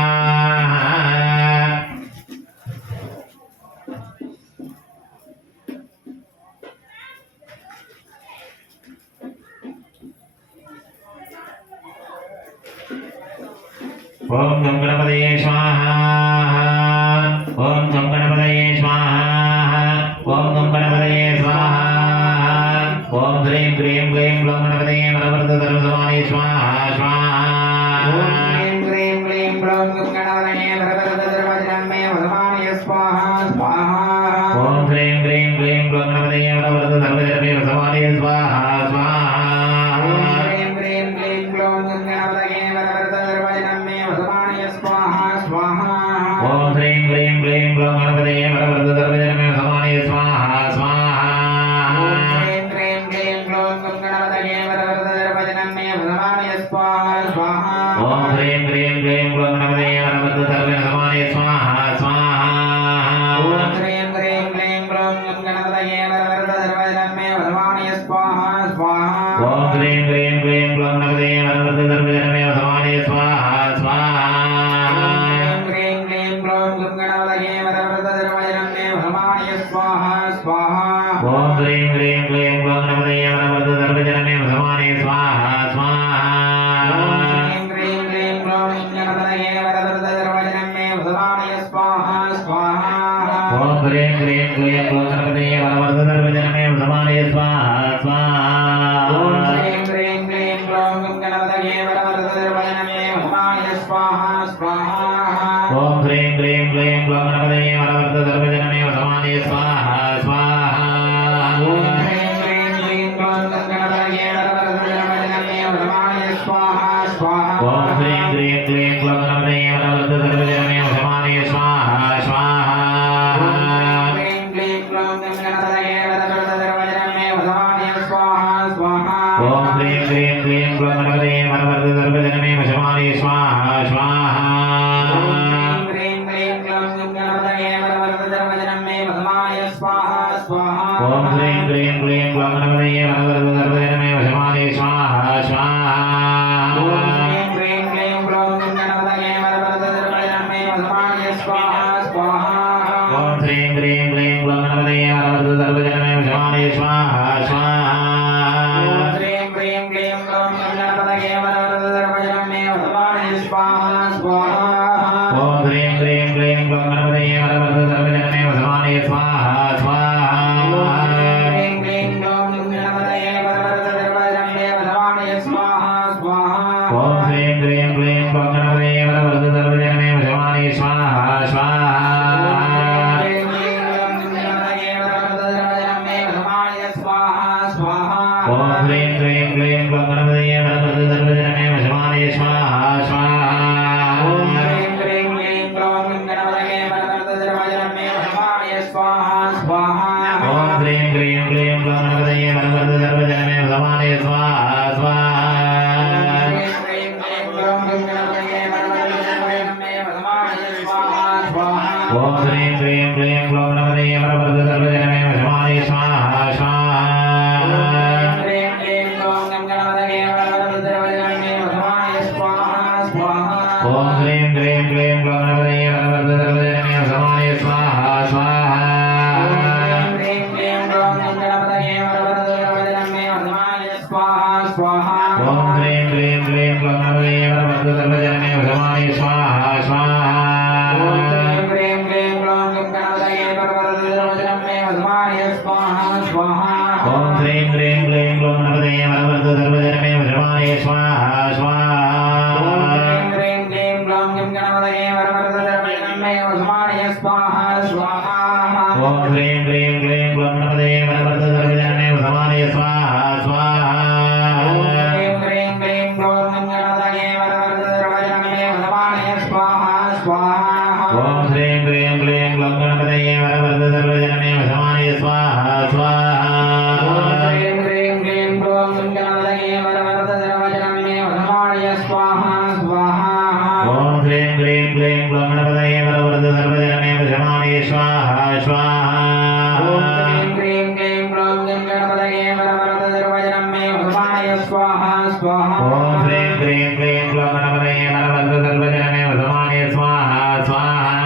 ओम गं गणपतये स्वाहा ओम गं गणपतये स्वाहा ओम गं गणपतये स्वाहा ओम श्रीं क्लीं क्लीं ग्लौं गणपतये मनोवर्त सर्वस्वामी स्वाहा स्वाहा ओम क्लीं क्लीं ग्लौं गणपतये सर्वदा सर्वजनं मे वदमानय स्वाहा स्वाहा ओम श्रीं क्लीं गणपतये वरवरद सर्वजनमे वसमाने स्वाहा स्वाहा ह्रीं ह्रीं क्लीं ग्लौं गणपतये वरवरद सर्वजनमे वसमाने स्वाहा स्वाहा ओम ह्रीं क्लीं ग्लौं गणपतये वरवरद सर्वजनमे वसमाने स्वाहा स्वाहा ह्रीं ह्रीं क्लीं ग्लौं गणपतये वरवरद सर्वजनमे वसमाने स्वाहा स्वाहा ओम ह्रीं क्लीं ग्लौं गणपतये वरवरद सर्वजनमे स्वाहा स्वाहा ॐ ह्रीं ह्रीं क्लीं ग्लौं गणपतये वरवरद सर्वजनमे वसमाने स्वाहा स्वाहा ओम ह्रीं क्लीं ग्लौं गणपतये वरवरद सर्वजनमे वसमाने स्वाहा स्वाहा ह्रीं क्लीं ग्लौं गणपतये वरवरद सर्वजनमे वसमाने स्वाहा स्वाहा ओम ह्रीं क्लीं ग्लौं गणपतये वरवरद सर्वजनमे वसमाने स्वाहा स्वाहा ह्रीं ह्रीं क्लीं ग्लौं गणपतये वरवरद सर्वजनमे वसमाने स्वाहा स्वाहा ओम ह्रीं क्लीं ग्लौं गणपतये वरवरद सर्वजनमे वसमाने स्वाहा स्वाहा ह्रीं ह्रीं क्लीं ग्लौं गणपतये वरवरद सर्वजनमे वसमाने स्वाहा स्वाहा ओम ह्रीं क्लीं ग्लौं गणपतये वरवरद सर्वजनमे वसमाने स्वाहा स्वाहा ह्रीं ह्रीं क्लीं ग्लौं गणपतये वरवरद सर्वजनमे वसमाने स्वाहा स्वाहा ओम ह्रीं क्लीं ग्लौं गणपतये वरवरद सर्वजनमे वसमाने स्वाहा स्वाहा ह्रीं क्लीं ग्लौं गणपतये वरवरद सर्वजनमे वसमाने स्वाहा स्वाहा ओम ह्रीं क्लीं ग्लौं गणपतये वरवरद सर्वजनमे वसमाने स्वाहा स्वाहा ह्रीं क्लीं ग्लौं गणपतये वरवरद सर्वजनमे वसमाने स्वाहा स्वाहा ओम ह्रीं क्लीं ग्लौं गणपतये वरवरद सर्वजनमे वसमाने स्वाहा स्वाहा ह्रीं क्लीं ग्लौं गणपतये वरवरद सर्वजनमे वसमाने स्वाहा स्वाहा ओम ह्रीं क्लीं ग्लौं गणपतये वरवरद सर्वजनमे वसमाने स्वाहा स्वाहा ह्रीं क्लीं ग्लौं गणपतये वरवरद सर्वजनमे वसमाने स्वाहा स्वाहा ओम ह्रीं क्लीं ग्लौं गणपतये वरवरद सर्वजनमे वसमाने स्वाहा स्वाहा ह्रीं क्लीं ग्लौं गणपतये वरवरद सर्वजनमे वसमाने स्वाहा स्वाहा ओम ह्रीं क्लीं ग्लौं गणपतये वरवरद सर्वजनमे वसमाने स्वाहा स्वाहा ह्रीं क्लीं ग्लौं गणपतये वरवरद सर्वजनमे वसमाने स्वाहा स्वाहा ओम ह्रीं क्लीं ग्लौं गणपतये वरवरद सर्वजनमे वसमाने स्वाहा स्वाहा ह्रीं क्लीं ग्लौं गणपतये वरवरद सर्वजनमे वसमाने स्वाहा स्वाहा ओम ह्रीं क्लीं ग्लौं गणपतये वरवरद सर्वजनमे वसमाने स्वाहा स्वाहा ह्रीं क्लीं ग्लौं गणपतये वरवरद सर्वजनमे वसमाने स्वाहा स्वाहा ओम ह्रीं क्लीं ग्लौं गणपतये वरवरद सर्वजनमे वसमाने स्वाहा स्वाहा ह्रीं क्लीं ग्लौं गणपतये वरवरद सर्वजनमे वसमाने स्वाहा स्वाहा ओम ह्रीं क्लीं ग्लौं गणपतये वरवरद सर्वजनमे वसमाने स्वाहा स्वाहा ह्रीं क्लीं ग्लौं गणपतये वरवरद सर्वजनमे वसमाने स्वाहा स्वाहा ओम ह्रीं क्लीं ग्लौं गणपतये वरवरद सर्वजनमे वसमाने स्वाहा स्वाहा ह्रीं क्लीं ग्लौं गणपतये वरवरद सर्वजनमे वसमाने स्वाहा स्वाहा ओम ह्रीं क्लीं ग्लौं गणपतये वरवरद सर्वजनमे वसमाने स्वाहा स्वाहा ह्रीं क्लीं ग्लौं गणपतये वरवरद सर्वजनमे वसमाने स्वाहा स्वाहा ओम ह्रीं क्लीं ग्लौं गणपतये वरवरद सर्वजनमे वसमाने स्वाहा स्वाहा ह्रीं क्लीं ग्लौं गणपतये वरवरद सर्वजनमे वसमाने स्वाहा स्वाहा ओम ह्रीं क्लीं ग्लौं गणपतये वरवरद सर्वजनमे वसमाने स्वाहा स्वाहा ह्रीं क्लीं ग्लौं गणपतये वरवरद सर्वजनमे वसमाने स्वाहा स्वाहा ओम ह्रीं क्लीं ग्लौं गणपतये वरवरद सर्वजनमे वसमाने स्वाहा स्वाहा ह्रीं क्लीं ग्लौं गणपतये वरवरद सर्वजनमे वसमाने स्वाहा स्वाहा ओम ह्रीं क्लीं ग्लौं गणपतये वरवरद सर्वजनमे वसमाने स्वाहा स्वाहा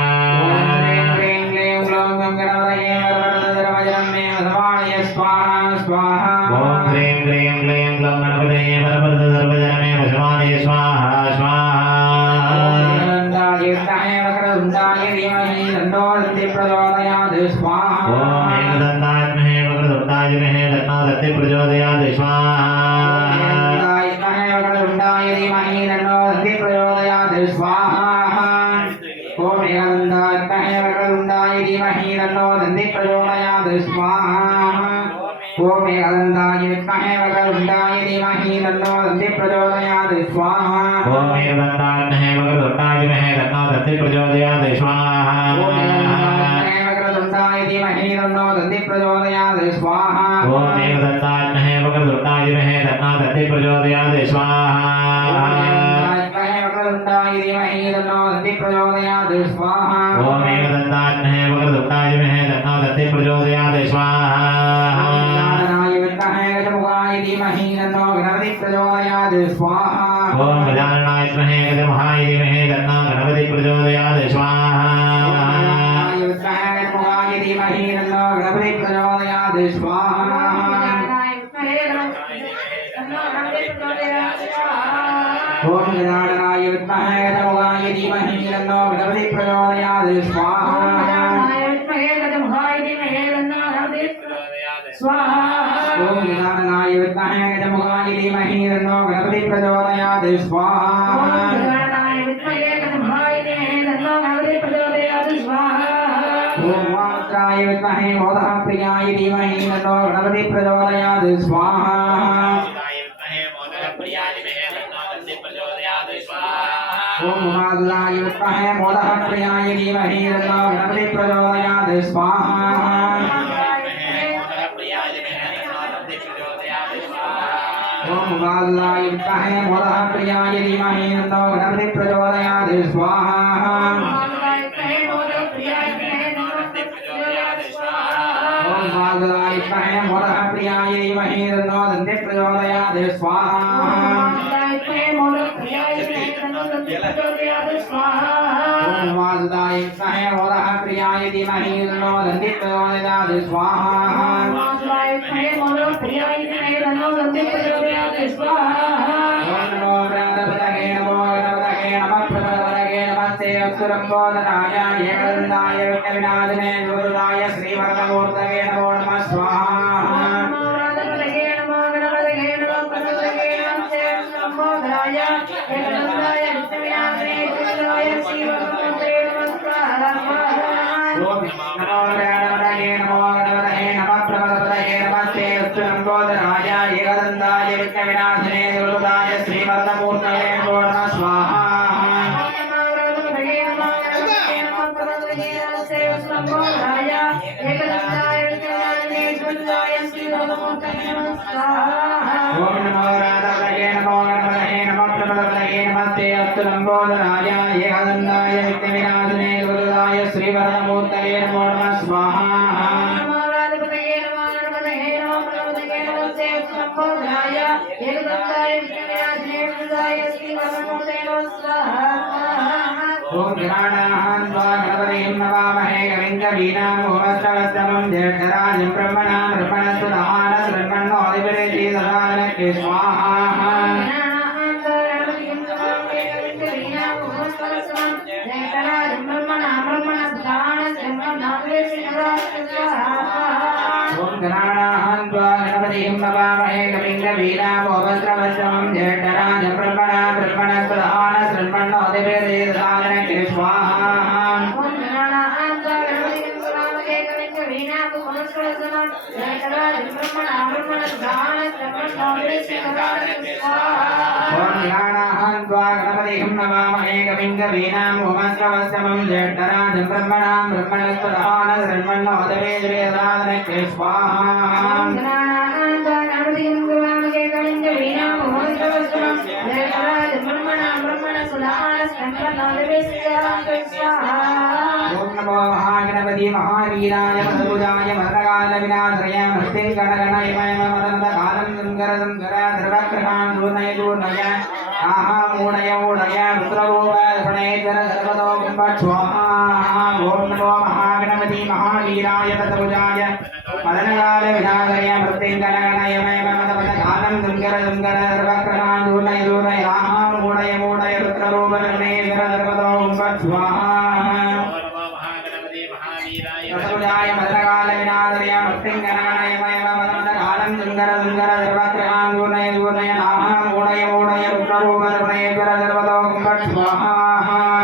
ह्रीं क्लीं ग्लौं गणपतये वरवरद सर्वजनमे वसमाने स्वाहा स्वाहा ओम ह्रीं क्लीं ग्लौं गणपतये वरवरद सर्वजनमे वसमाने स्वाहा स्वाहा कीर्तने वक्रतुण्डाय धीमहि तन्नो दन्ति प्रचोदयात् स्वाहा ओम एकदन्तात्महे वक्रतुण्डाय धीमहि तन्नो दन्ति प्रचोदयात् स्वाहा वक्रतुण्डाय धीमहि तन्नो दन्ति प्रचोदयात् स्वाहा ओम एकदन्तात्महे वक्रतुण्डाय धीमहि तन्नो दन्ति प्रचोदयात् स्वाहा ओम एकदन्ताय विद्महे वक्रतुण्डाय धीमहि तन्नो दन्ति प्रचोदयात् स्वाहा ओम एकदन्ताय विद्महे वक्रतुण्डाय धीमहि तन्नो दन्ति प्रचोदयात् स्वाहा ओम एकदन्ताय वक्रतुण्डाय धीमहि तन्नो दन्ति प्रचोदयात् स्वाहा ओम एकदन्ताय विद्महे वक्रतुण्डाय धीमहि तन्नो दन्ति प्रचोदयात् स्वाहा वक्रतुण्डाय धीमहि तन्नो दन्ति प्रचोदयात् स्वाहा ओम एकदन्ताय विद्महे वक्रतुण्डाय धीमहि तन्नो दन्ति प्रचोदयात् स्वाहा धीमहि तन्नो गणपति प्रचोदयात् स्वाहा ओम गजाननाय विद्महे गजमुखाय धीमहि तन्नो गणपति प्रचोदयात् स्वाहा धीमहि तन्नो गणपति प्रचोदयात् स्वाहा ओम गजाननाय विद्महे गजमुखाय धीमहि तन्नो गणपति प्रचोदयात् स्वाहा ओम गजाननाय विद्महे गजमुखाय धीमहि तन्नो गणपति प्रचोदयात् स्वाहा ओम वात्राय विद्महे मोदः प्रियाय धीमहि तन्नो गणपति प्रचोदयात् स्वाहा ओम महादुलाय विद्महे मोदः प्रियाय धीमहि तन्नो गणपति प्रचोदयात् स्वाहा ओम महादुलाय विद्महे मोदः प्रियाय धीमहि तन्नो गणपति प्रचोदयात् स्वाहा ओम महादुलाय विद्महे मोदः प्रियाय धीमहि तन्नो दन्ति प्रचोदयात् स्वाहा ओम वासुदेवाय विद्महे मोदः प्रियाय धीमहि तन्नो दन्ति प्रचोदयात् स्वाहा ओम नमो गणपतये नमो गणपतये नमः प्रभवतये नमस्ते अक्षरम्बोधनाय एकदन्ताय विघ्नविनाशिने गुरुदाय श्रीवरदमूर्तये नमो नमः स्वाहा ओम नमो गणपतये नमो गणपतये नमः प्रभवतये नमस्ते अक्षरम्बोधनाय एकदन्ताय विघ्नविनाशिने गुरुदाय श्रीवरदमूर्तये नमो नमः स्वाहा ओम नमो गणपतये नमो गणपतये नमः प्रभवतये नमस्ते अस्तुलंबोधराय एकदन्ताय विघ्नविनाशिने गुरुदाय श्रीवरदमूर्तये नमो नमः स्वाहा ओम गणानां त्वा गणपतिं नमामहे कविं कवीनामुपस्रवस्तमं ज्येष्ठराजं ब्रह्मणां ब्रह्मणस्पदान श्रवणोदिपरेति ददानके स्वाहा ओम गणानां त्वा गणपतिं नमामहे कविं कवीनामुपस्रवस्तमं ज्येष्ठराजं ब्रह्मणां ब्रह्मणस्पदान श्रवणोदिपरेति ददानके स्वाहा ओम गणानां त्वा गणपतिं नमामहे कविं कवीनामुपस्रवस्तमं ज्येष्ठराजं ब्रह्मणां ब्रह्मणस्पदान श्रवणोदिपरेति ददानके स्वाहा ओम नमो महागणपति महावीराय मधुराय भद्रकाल विनाशय मस्ति गणगणयमय मदनकालं संगरदं गरा सर्वग्रहान् दूर्णय दूर्णय आहा मूढय मूढय पुत्ररूपणे जर सर्वतो कुम्भस्वाहा ओम नमो महागणपति महावीराय मधुराय मदनकाल विनाशय मस्ति गणगणयमय मदनकालं संगरदं गरा सर्वग्रहान् दूर्णय दूर्णय आहा मूढय मूढय पुत्ररूपणे जर सर्वतो कुम्भस्वाहा रसुजाय मदनकाल विनाशय मस्तिं गणगणयमय मदनकालं सुन्दर सुन्दर सर्वग्रहान् दूर्णय दूर्णय आहा मूढय मूढय रुद्ररूपधर्मणे सर्वतो कुम्भस्वाहा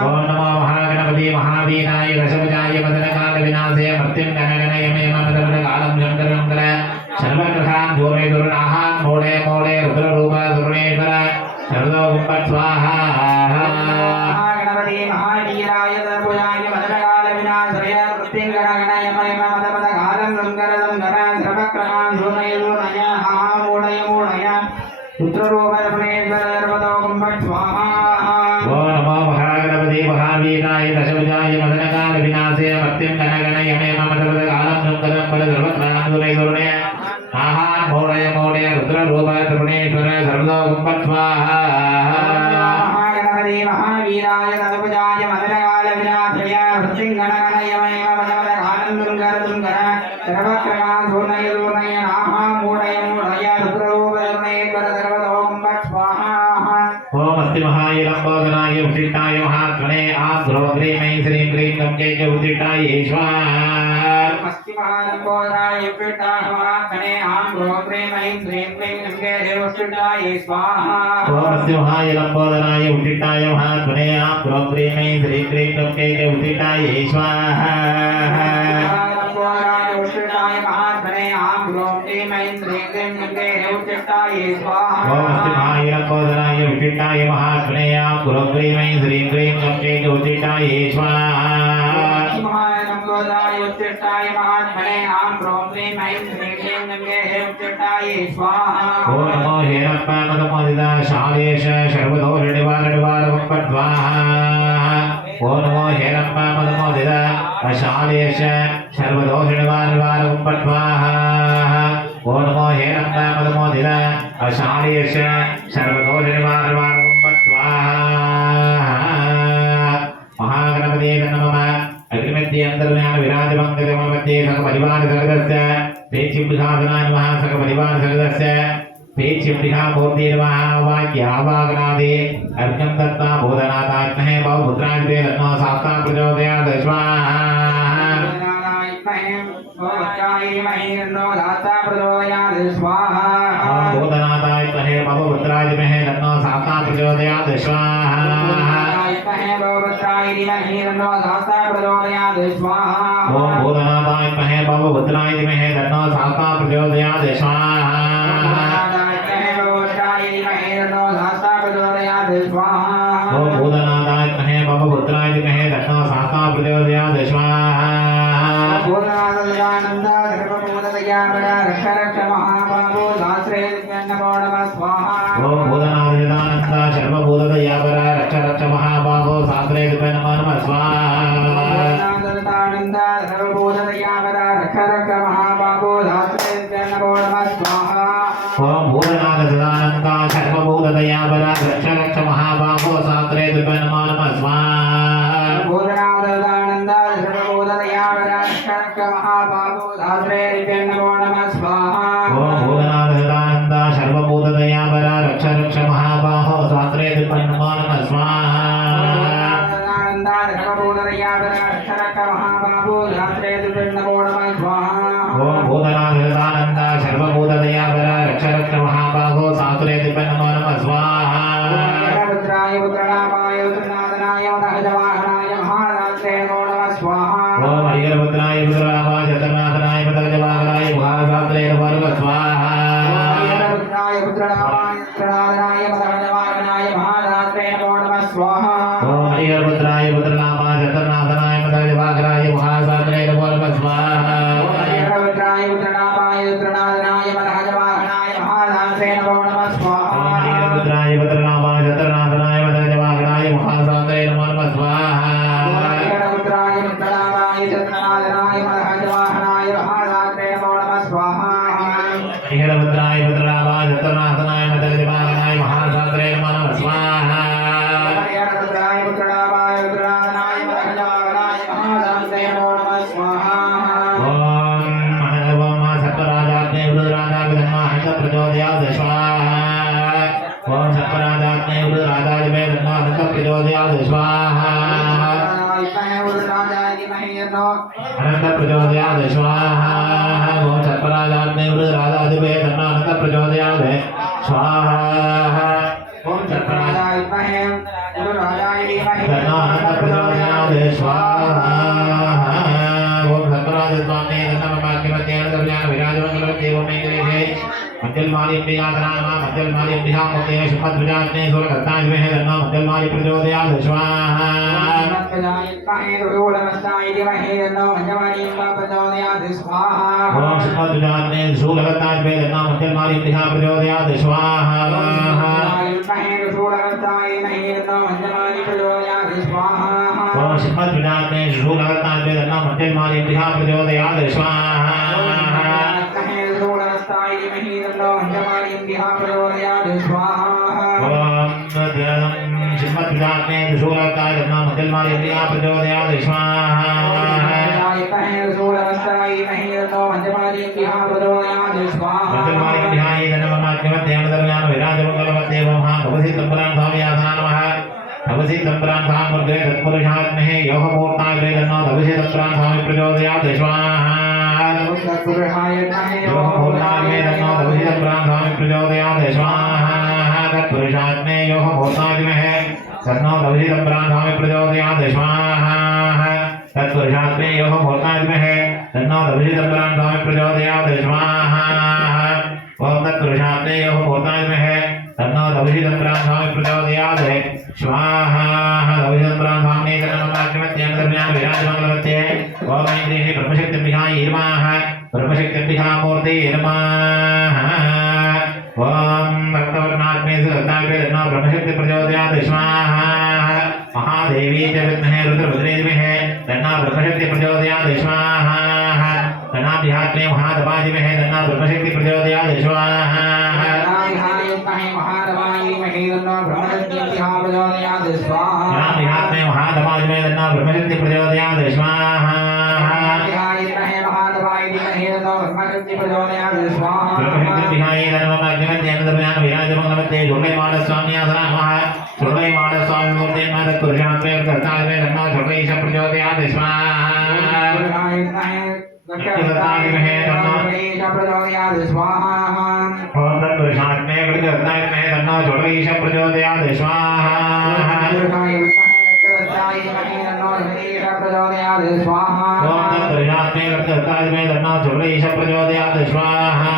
ओम नमो महागणपति महावीराय रसभुजाय मदनकाल विनाशय मर्त्यं गणगणयमय मदनकालं सुन्दरं सर्वग्रहान् दूरे दुर्नाहान् मोडे मोडे रुद्ररूप दुर्णेश्वर सर्वतो गुम्फट स्वाहा गणपति महावीराय सर्वभुजाय मदनकाल विनाशाय प्रत्यङ्गणाय मम मदपदकालं लङ्करं गणान् सर्वग्रहान् धूमय धूमय मूढय मूढय रुद्ररूप दुर्णेश्वर सर्वतो गुम्फट स्वाहा ओ नमो महागणपति महावीराय दशभुजाय मदनकाल विनाशाय प्रत्यङ्गणाय मम मदपदकालं लङ्करं सर्वग्रहान् धूमय धूमय आहार मोडय मोडय रुद्ररूप दुर्णेश्वर सर्वतो गुम्फट स्वाहा गणपति महावीराय सर्वभुजाय मदनकाल विनाशाय प्रत्यङ्गणाय मम मदपदकालं लङ्करं गणान् सर्वग्रहान् धूमय धूमय मूढय मूढय रुद्ररूप दुर्णेश्वर सर्वतो गुम्फट स्वाहा ओम अस्ति महाय लंबोदराय उदिताय महात्मने आद्रोग्रे मै श्रीं क्रीं गंगे च उदिताय ईश्वर अस्ति महालंबोदराय उदिताय महात्मने आद्रोग्रे मै श्रीं क्रीं गंगे च उदिताय स्वाहा ओम अस्ति महाय लंबोदराय उदिताय महात्मने आद्रोग्रे मै श्रीं क्रीं गंगे च उदिताय ईश्वर लंबोदराय उदिताय महात्मने आद्रोग्रे मै श्रीं क्रीं गंगे च उदिताय स्वाहा ओम अस्ति महाय लंबोदराय उदिताय महात्मने आद्रोग्रे मै श्रीं क्रीं गंगे च उदिताय ईश्वर महालंबोदराय उदिताय महात्मने आद्रोग्रे मै श्रीं क्रीं गंगे च उदिताय स्वाहा ओम नमो हेरप्पा मदमोदिता शालेश सर्वदोष निवारण गुम्फट्वाहा ओम नमो हेरप्पा मदमोदिता शालेश सर्वदोष निवारण गुम्फट्वाहा ओम नमो हेरप्पा मदमोदिता शालेश सर्वदोष निवारण गुम्फट्वाहा महागणपते नमः अग्निमध्ये अंतर्ज्ञान विराजमंगल मध्ये सक परिवार सगदस्य पेचिम्बिखासनाय नमः सक परिवार सगदस्य पेचिम्बिखा मूर्ति नमः वाक्यावागनादे अर्घ्यं दत्ता बोधनाथात्महे बहुपुत्राय रत्नो सास्ता प्रचोदयात् स्वाहा बोधनाथाय महे बहुपुत्राय महे रत्नो सास्ता प्रचोदयात् स्वाहा ओम भूतनाथाय महे बहुपुत्राय महे रत्नो सास्ता प्रचोदयात् स्वाहा ओम भूतनाथाय महे बहुपुत्राय महे रत्नो सास्ता प्रचोदयात् स्वाहा ओम भूतनाथानंद सर्वभूतदयावर रक्ष रक्ष महाबाहो सात्रे नमो नमः स्वाहा ओम भूतनाथ सदानंद सर्वभूतदयावर रक्ष रक्ष महाबाहो सात्रे नमो नमः स्वाहा ओम भूतनाथ सदानंद सर्वभूतदयावर रक्ष रक्ष महाबाहो सात्रे नमो नमः स्वाहा ओम भूतनाथ सदानंद सर्वभूतदयावर रक्ष रक्ष महाबाहो सात्रे नमो नमः स्वाहा ओम हरिहरपुत्राय पुत्रनामाय जगन्नाथनाय पतंजवाहनाय महासात्रे नमो नमः स्वाहा ओम हरिहरपुत्राय पुत्रनामाय जगन्नाथनाय पतंजवाहनाय महासात्रे नमो नमः स्वाहा हरिहरपुत्राय पुत्रनामाय जगन्नाथनाय पतंजवाहनाय महासात्रे नमो नमः स्वाहा हरिहरपुत्राय पुत्रनामाय जगन्नाथनाय पतंजवाहनाय महासात्रे नमो नमः स्वाहा ओम सत्पराजाग्ने रुद्राजाय धन्मा हंस प्रचोदयात् स्वाहा ओम सत्पराजाग्ने रुद्राजाय मे धन्मा हंस प्रचोदयात् स्वाहा अनंत प्रचोदयात् स्वाहा ओम सत्पराजाग्ने रुद्राजाय मे धन्मा हंस प्रचोदयात् स्वाहा ओम सत्पराजाय धन्मा हंस प्रचोदयात् स्वाहा ओम सत्पराजाय स्वामी धन्मा माध्यमत्यान दर्यान विराजमंगलवते ओमेन्द्रेशे मंगल माली प्रियाधनामा मंगल माली प्रियामते शुभद्विजाग्ने सुरकर्ताय विहे तन्नो मंगल माली प्रचोदयात् स्वाहा ओम शुभद्विजाग्ने सुरकर्ताय विहे तन्नो मंगल माली प्रिया प्रचोदयात् स्वाहा ओम शुभद्विजाग्ने सुरकर्ताय विहे तन्नो मंगल माली प्रिया प्रचोदयात् स्वाहा ओम शिवद्विजाग्ने शूलकाय तन्नो मंगल माली प्रिया प्रचोदयात् स्वाहा मंगल माली प्रियाय तन्नो माध्यमत्यान दर्यान विराजमंगलवते ओमहा भवसि तंबरान भावयाधा नमः भवसि तंबरान भावमुर्गे तत्पुरुषात्महे योगमूर्ताय तन्नो भवसि तंबरान भाव प्रचोदयात् स्वाहा योगमूर्ताय तन्नो भवसि तंबरान भाव प्रचोदयात् स्वाहा तत्पुरुषात्मे योगमूर्ताय तन्नो भवसि तंबरान भाव प्रचोदयात् स्वाहा तत्पुरुषात्मे योगमूर्ताय तन्नो भवसि तंबरान भाव प्रचोदयात् स्वाहा ओम तत्पुरुषात्मे योगमूर्ताय तन्नो भवसि तंबरान भाव प्रचोदयात् स्वाहा भवसि तंबरान भावने तन्नो माध्यमत्यान दर्यान विराजमंगलवते ओम इंद्रिये ब्रह्मशक्तिभ्याय नमः ब्रह्मशक्तिभ्यामूर्ते नमः ओम रक्तवर्णाग्ने सुरताय तन्नो ब्रह्मशक्ति प्रचोदयात् स्वाहा महादेवी च विद्महे रुद्रभद्रे धीमहि तन्नो ब्रह्मशक्ति प्रचोदयात् स्वाहा तन्नाभ्याग्ने महादवाय धीमहि तन्नो ब्रह्मशक्ति प्रचोदयात् स्वाहा तन्नाभ्याग्ने महादवाय धीमहि तन्नो ब्रह्मशक्ति प्रचोदयात् स्वाहा ब्रह्मशक्तिभ्याय नमः माध्यमत्यान दर्यान विराजमंगलवते जोगैमाडस्वाम्यासनमः जोगैमाडस्वामिमूर्ते नमः तत्पुरुषात्मे कर्ताय तन्नो जोगैश प्रचोदयात् स्वाहा ओम तत्पुरुषात्मे कर्ताय तन्नो जोगैश प्रचोदयात् स्वाहा ओम तत्पुरुषात्मे कर्ताय तन्नो जोगैश प्रचोदयात् स्वाहा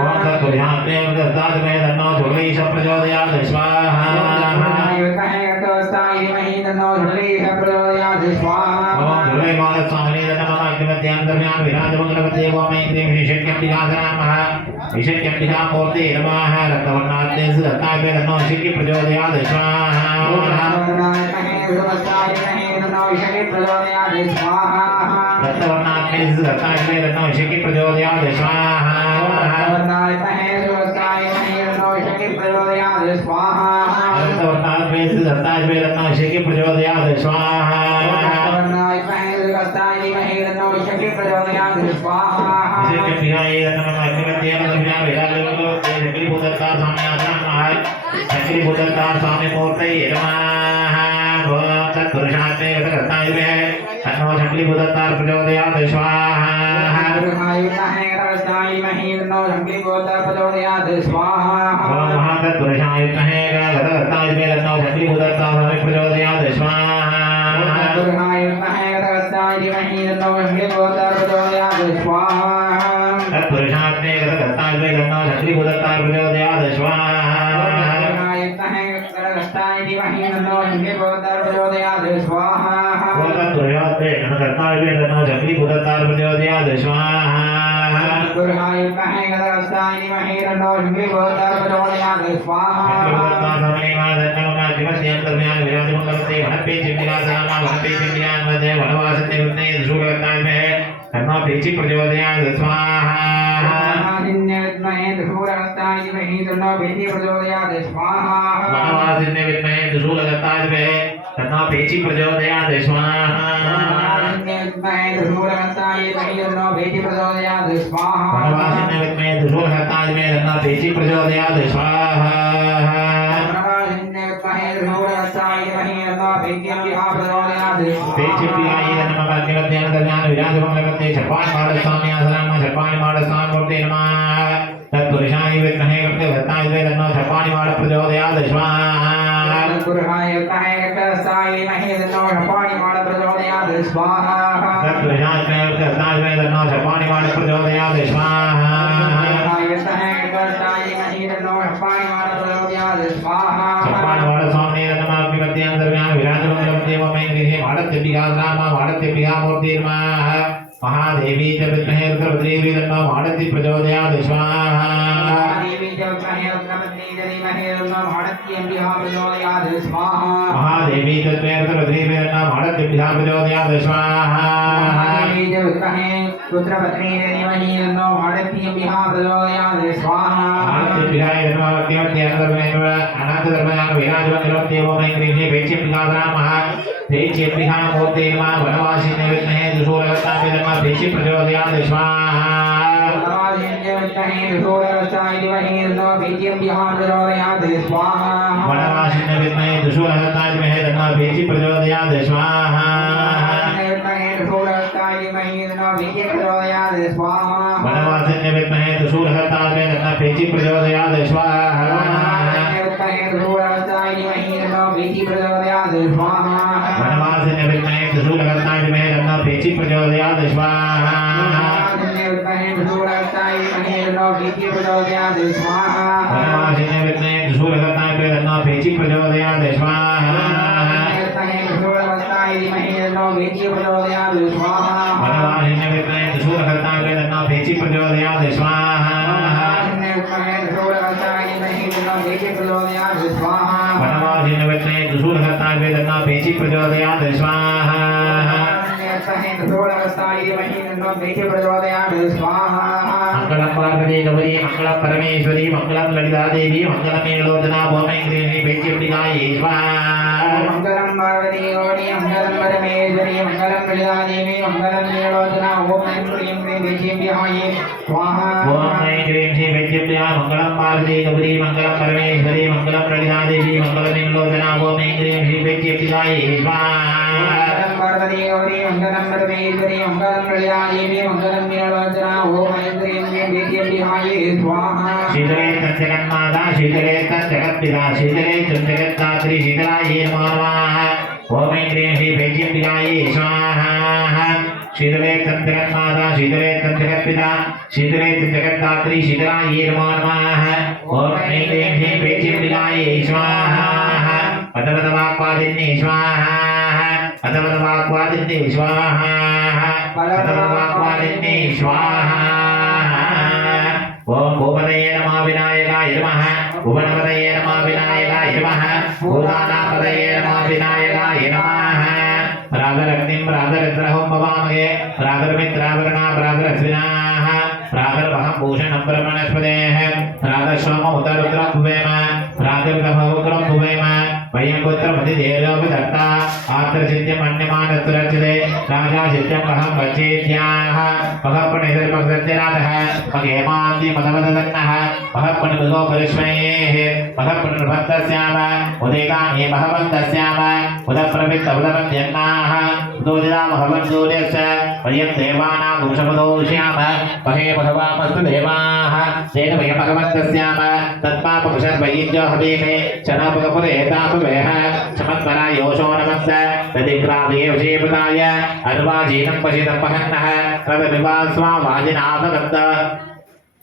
ओम तत्पुरुषात्मे कर्ताय तन्नो जोगैश प्रचोदयात् स्वाहा ओम जोगैमाडस्वामिने नमः माध्यमत्यान दर्यान विराजमंगलवते ओम इंद्रिये शक्तिभ्यामः विशक्तिभ्यामूर्ते नमः रक्तवर्णाग्ने सुरताय तन्नो शक्ति प्रचोदयात् स्वाहा रक्तवर्णाग्ने सुरताय तन्नो शक्ति प्रचोदयात् स्वाहा रक्तवर्णाग्ने सुरताय तन्नो शक्ति प्रचोदयात् स्वाहा शक्तिभ्याय नमः माध्यमत्यान दर्यान विराजमंगलवते शक्तिभूतकार स्वाम्यासनमः शक्तिभूतकार स्वामिमूर्ते नमः ओम तत्पुरुषात्मे कर्ताय तन्नो शक्तिभूतकार प्रचोदयात् स्वाहा ओम महातत्पुरुषाय कर्ताय तन्नो शक्तिभूतकार प्रचोदयात् स्वाहा तत्पुरुषात्मे कर्ताय तन्नो शक्तिभूतकार प्रचोदयात् स्वाहा ओम तत्पुरुषात्मे कर्ताय तन्नो शक्तिभूतकार प्रचोदयात् स्वाहा प्रचोदयात् स्वाहा वनवासिन्ये विद्महे त्रिशूलदत्ताय विद्महे तन्नो पेचि प्रचोदयात् स्वाहा वनवासिन्ये विद्महे त्रिशूलदत्ताय विद्महे तन्नो पेचि प्रचोदयात् स्वाहा पेचिप्रियाय नमः माध्यमत्यान दर्यान विराजमंगलवते चपाणिमाडस्वाम्यासनमः चपाणिमाडस्वामिमूर्ते नमः तत्पुरुषाय विद्महे कर्तव्यताय तन्नो चपाणिमाड प्रचोदयात् स्वाहा तत्पुरुषाय युक्ताय कष्टाय महेन्द्रो शपाणि माड प्रचोदयात् स्वाहा तत्पुरुषाय तन्नो शपाणि माड प्रचोदयात् स्वाहा युक्ताय कष्टाय महेन्द्रो शपाणि माड प्रचोदयात् स्वाहा शपाणि माड स्वामी नमः अंतर्व्याम विराजमंगलम देवमय गृहे माडत्यपिका नाम माडत्यपिका मूर्तिर्माः महादेवी च विद्महे रुद्रभद्रेवी तन्नो माडत्य प्रचोदयात् स्वाहा महादेवी च विद्महे रुद्रभद्रेवी धीमहि तन्नो माडत्यपिका प्रचोदयात् स्वाहा महादेवी च विद्महे रुद्रभद्रेवी तन्नो माडत्यपिका प्रचोदयात् स्वाहा महादेवी च विद्महे रुद्रभद्रेवी धीमहि तन्नो माडत्यपिका प्रचोदयात् स्वाहा माडत्यपिका तन्नो अत्यन्ते अनाथ धर्मयाग विराजमंगलम देवमय गृहे वेच्यपिका नामः वेच्यपिका मूर्तिर्मा वनवासी विद्महे दुशूलगतापि तन्नो वेच्य प्रचोदयात् स्वाहा वनवासिन्य विद्महे दुशूलहस्ताय विद्महे तन्नो वेच्य प्रचोदयात् स्वाहा वनवासिन्य विद्महे दुशूलहस्ताय तन्नो वेच्य प्रचोदयात् स्वाहा वनवासिन्य विद्महे दुशूलहस्ताय विद्महे तन्नो वेच्य प्रचोदयात् स्वाहा वनवासिन्य विद्महे दुशूलहस्ताय तन्नो वेच्य प्रचोदयात् स्वाहा वनवासिन्य विद्महे दुशूलहस्ताय तन्नो वेच्य प्रचोदयात् स्वाहा वनवासिन्य विद्महे दुशूलहस्ताय तन्नो वेच्य प्रचोदयात् स्वाहा मंगलम पार्वती गौरी मंगलम परमेश्वरी मंगलम ललिता देवी मंगलम मेलोदना भौमैंद्रेणी वेच्यपिकायै स्वाहा मंगलम पार्वती गौरी मंगलम परमेश्वरी मंगलम ललिता देवी मंगलम मेलोदना भौमैंद्रेणी वेच्यपिकायै स्वाहा भौमैंद्रेणी वेच्यपिकायै मंगलम पार्वती गौरी मंगलम परमेश्वरी मंगलम ललिता देवी मंगलम मेलोदना भौमैंद्रेणी वेच्यपिकायै स्वाहा पार्वती गौरी मंगलम परमेश्वरी मंगलम ललिता देवी मंगलम मेलोदना भौमैंद्रेणी वेच्यपिकायै स्वाहा शीतले तत्जगन्माता शीतले तत्जगत्पिता शीतले तत्जगत्धात्री शीतलायै नमः भौमैंद्रेणी वेच्यपिकायै स्वाहा शीतले तत्जगन्माता शीतले तत्जगत्पिता शीतले तत्जगत्धात्री शीतलायै नमः भौमैंद्रेणी वेच्यपिकायै स्वाहा पदपदवाक्वादिन्ये स्वाहा पदपदवाक्वादिन्ये स्वाहा पदपदवाक्वादिन्ये स्वाहा ओम भूपतये नमः विनायकाय नमः भुवनपतये नमः विनायकाय नमः भूतानापतये नमः विनायकाय नमः रागरग्निं रागरुद्रहं भवामहे रागरमित्रावरणा रागरश्विनाः रागर्वहं भूषणं ब्रह्मणस्पतेः रागश्वाममुदरुद्रं भुवेम रागर्वहमुग्रं भुवेम वयं पुत्रमतिदेलोकदत्ता आत्रचित्यमन्यमानस्तुरक्षते राजा चित्यमहं वचेत्याः महप्रणिधर्मसत्यराधः महेमान्तिमदवदन्नः महप्रणिभुगोपरिष्मयेः महप्रणिर्भक्तस्याम उदेकानि महवन्तस्याम उदप्रवित्त उदवन्द्यन्नाः उदोदिता महवन्दूर्यश्च वयं देवानां वंशपदोष्याम महे भगवामस्तु देवाः तेन वयं भगवन्तस्याम तत्पापकुशद्वयीज्यो हवेमे शनापकपुरेतापवेह समत्परा योषो नमस्य तदिग्रादये विषयपदाय अर्वाजीनं पशितं पहन्नः तदविवास्वा वाजिनापगन्त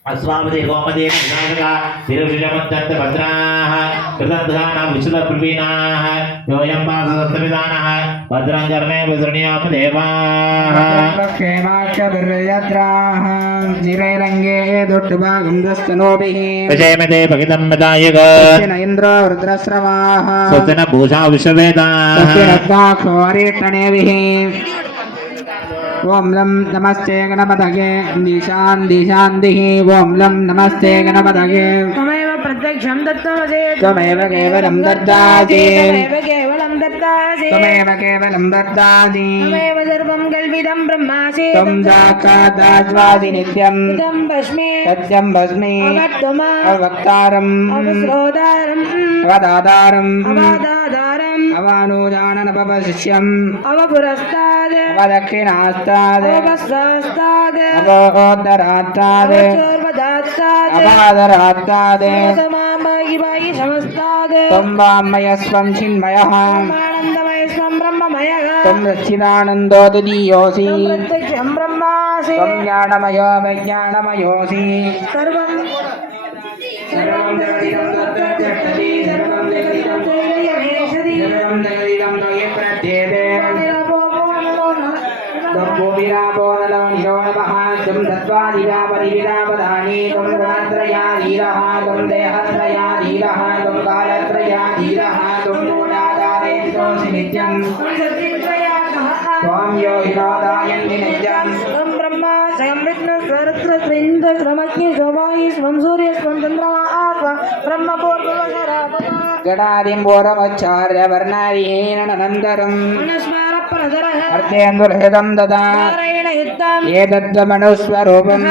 अस्वामति गोमदेव विनायका तिरुषिजमन्तन्त भद्राः कृतन्धानां विशुद्धप्रवीणाः योऽयं वासदस्तविधानः भद्रं कर्णे विसृणीयाम देवाः क्षेमाच्च बिर्यद्राः जिरैरङ्गे दुष्टभागं दस्तनोभिः विजयमते भगितं मदायक न इन्द्रो रुद्रस्रवाः स्वस्तिन भूषा विश्ववेदाः स्वस्तिरत्वाक्षोरिष्टनेभिः ओम लं नमस्ते गणपतये दिशान् दिशान्दिः ओम लं नमस्ते गणपतये त्वमेव प्रत्यक्षं दत्तमसि त्वमेव केवलं दत्तासि त्वमेव केवलं दत्तासि त्वमेव केवलं दत्तासि त्वमेव सर्वं कल्पितं ब्रह्मासि त्वं साक्षादास्वासि नित्यं तं भस्मे सत्यं भस्मे अवक्तमा अवक्तारम् अवस्रोदारम् अवदातारम् अवादादारम् अवानुजाननपवशिष्यम् अवपुरस्ताद् अवदक्षिणास्ताद् अवपश्चास्ताद् अवोत्तरास्ताद् अवचोर्वदास्ताद् अपादरास्ताद् समामहि योगिवायि समस्ताद् त्वं वाङ्मयस्त्वं चिन्मयः आनन्दमय स्वं ब्रह्ममयः त्वं सच्चिदानन्दो तुरीयोऽसि प्रत्यक्षं ब्रह्मासि त्वं ज्ञानमयो विज्ञानमयोऽसि सर्वं सर्वं जगदिदं तत्तच्छति सर्वं जगदिदं त्रैलयमेषति सर्वं जगदिदं त्वयि प्रत्येते त्वं विरापो नलो नमः त्वं तत्त्वादिरा परिविरापदानि त्वं गुणत्रयाधीरः त्वं देहत्रयाधीरः त्वं कालत्रयाधीरः त्वं मूलाधारेतितोऽसि नित्यं त्वं योगिनादायन्ति नित्यम् स्वं ब्रह्मा स्वयं विष्णु स्वरुद्र स्वेन्द्र स्वमग्नि स्ववायु स्वं सूर्य स्वं चन्द्रमा आत्मा ब्रह्मपूर्वशरापः गणादिं पूर्वमुच्चार्य वर्णादिहीननन्तरम् मनस्मारप्रधरः अर्धेन्दुर्हितं ददा नारायण युद्धं एतद्वमनुस्वरूपम्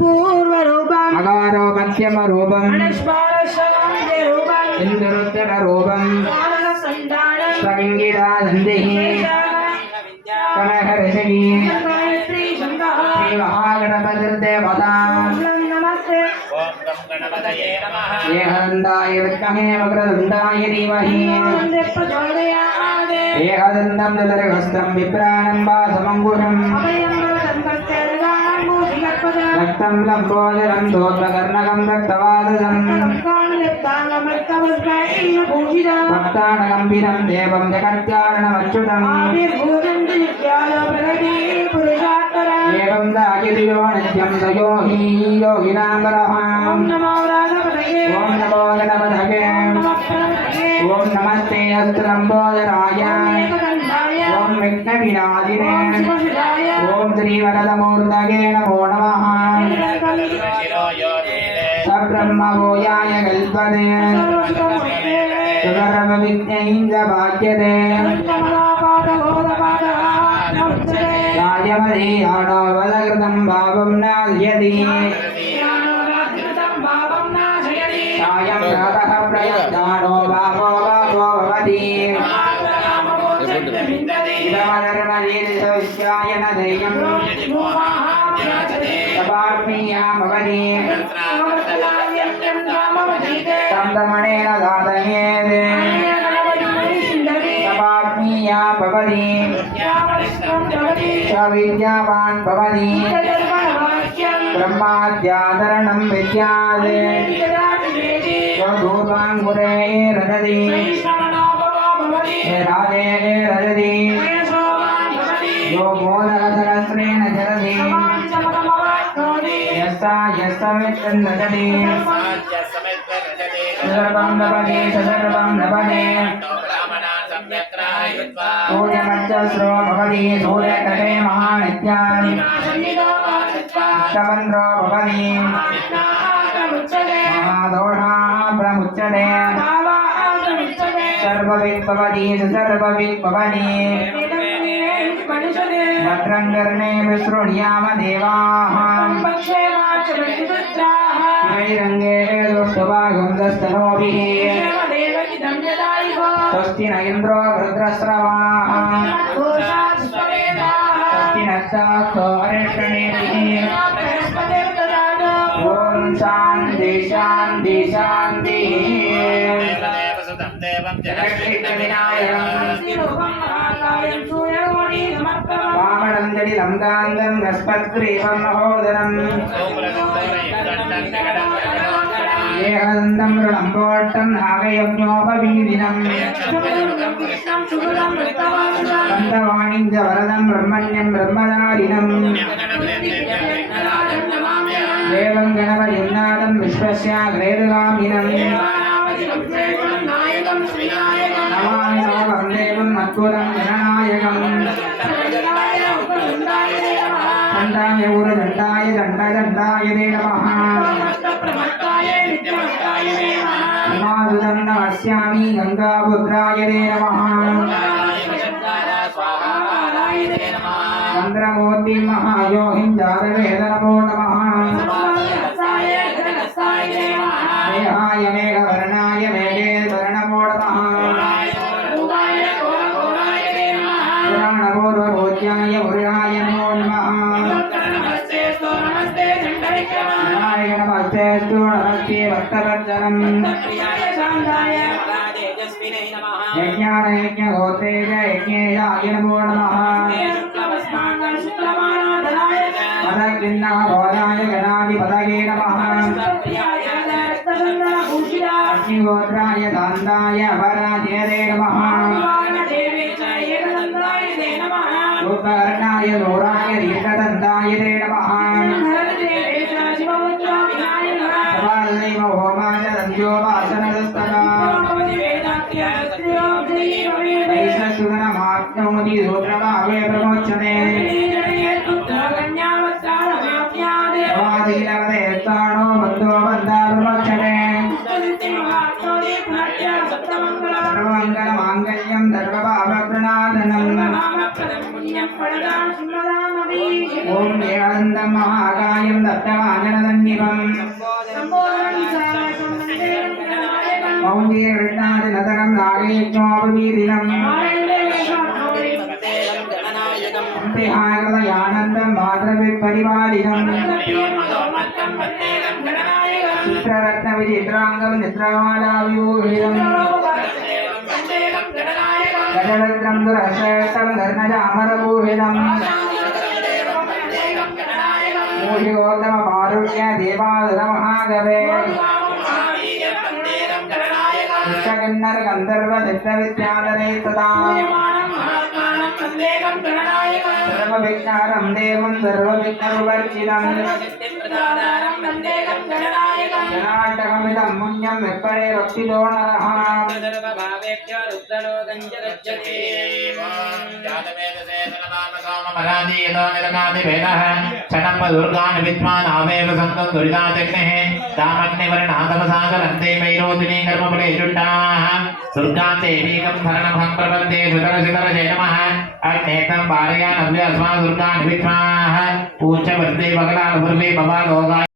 पूर्वरूपम् अगारो मध्यमरूपम् मनस्मारस्वरूपम् इन्दुरुत्तररूपम् मानससन्धानं स्वविङ्गितानन्दिः कनकऋषिः श्रीशङ्कः श्रीमहागणपतिर्देवता नमस्ते ओम गं गणपतये नमः एकदन्ताय विद्महे वक्रतुण्डाय धीमहि वन्दे प्रचोदयात् एकदन्तं चतुर्हस्तं बिभ्राणं वासमङ्कुशम् अभयं वरदं भूषिकत्वं रक्तं लम्बोदरं दोत्रकर्णकं रक्तवाददम् भक्तानगम्भीरं देवं जगत्कारणमच्युतम् एवं दाकिरियो नित्यं तयो हि योगिनाम्बरः ॐ नमो गणपतये ॐ नमस्ते अस्तलम्बोदराय ॐ विघ्नविनाशिने ॐ श्रीवरदमूर्तये नमो नमः शिरो योगीने सब्रह्मभूयाय कल्पते सुगर्भविज्ञैः भाग्यते राजमदीयानो वदकृतं भावं नाशयति सायं प्रातः प्रयत्नानो भावो भवति इदमधर्मदीर्घविश्वाय न दैयं तपाग्नीयामवति तन्दमणेन दातयेत् तपाग्नीया भवति सविद्यावान् भवति ब्रह्माद्यादरणं विद्यात् स्वरूपाङ्कुरे रजति राधे रजति यो मोदकसहस्रेण जरति यस्सा यस्समिच्छन्नजति साज्य समेत रजते सर्वं लभते सर्वं लभते ब्राह्मणान् सम्यक् रायित्वा सूर्यमध्यस्रो भवति सूर्यकटे महानित्यान् सवन्द्रो भवति महादोषाः प्रमुच्यते सर्ववित् भवति सर्ववित् भवति भद्रं कर्णे विशृणुयाम देवाः शिवैरङ्गे दुष्टभागं दस्तनोभिः स्वस्ति न इन्द्रो वृद्रस्रवाः स्वस्ति नस्तास्तो अरिष्टनेमिः ॐ शान्ति शान्ति शान्तिः देवदेव सुतं देवं जगद्विघ्नविनायकम् वामनं जटिलं कान्तं गस्पत्ग्रीवं महोदरम् एकदन्तं मृळम्बोट्टं नागयज्ञोपवीदिनम् कन्दवाणिं च वरदं ब्रह्मण्यं ब्रह्मदारिणम् देवं गणपतिं नादं विश्वस्याग्रेदगामिनम् नमामि नमः देवम् अद्भुतं गणनायकम् दण्डाय उरदण्डाय दण्डदण्डाय ते नमः हिमादुदं नमस्यामि गङ्गापुत्राय ते नमः चन्द्रमूर्तिं महायोगिं जातवेद नमो नमः मेघाय मेघवर्णाय मेघेश्वर नमो नमः पुराणपूर्वभूत्याय मुरुगाय नमो नमः गणाय गणपत्यस्तु नमस्ते भक्तवत्सलम् यज्ञान यज्ञगोत्रे यज्ञेयाय नमो नमः पदकृन्नः भोजाय गणाधिपतये नमः अग्निहोत्राय दान्ताय अपराजयते नमः रूपकर्णाय घोराय दीर्घदन्ताय ते नमः सवालदेव होमाय दन्त्योपासनदस्तदा ऐषसुदनमाप्नोति रुद्रभावे प्रमोच्यते भवादीनवदेत्ताणो बन्धो बन्धा प्रमोच्यते सर्वमङ्गलमाङ्गल्यं सर्वपापप्रणाशनम् ॐ देवानन्दं महाकायं दत्तवाननदन्निपम् मौञ्जीकृष्णादिनतरं नागयज्ञोपवीदिनम् हृदयानन्दं मातृविपरिपालिनम् चित्ररत्नविचित्राङ्गं निद्रामालाविभूषितम् गजवज्रं दुरशेषं धर्मजामरभूषितम् मूषिकोत्तममारुष्य देवादुरमहागवे कृष्णकिन्नर गन्धर्व चित्रविद्यालये तदा सर्वविघ्नारं देवं सर्वविघ्नविवर्जितम् जनाटकमिदं पुण्यं विप्रे भक्तितो नरः दुर्गान् विद्वान् आवेव सन्तं दुरिताग्नेः तामग्निवर्णातमसागरन्ते मैरोदिनी कर्मफले जुष्टाः दुर्गान् देवीकं शरणमहं प्रपद्ये सुतरसितरजे नमः अग्नेकं पारयानव्य अस्मान् दुर्गान् विद्वाः पूज्य वन्दे बगलान् पूर्वे भवा लोकाय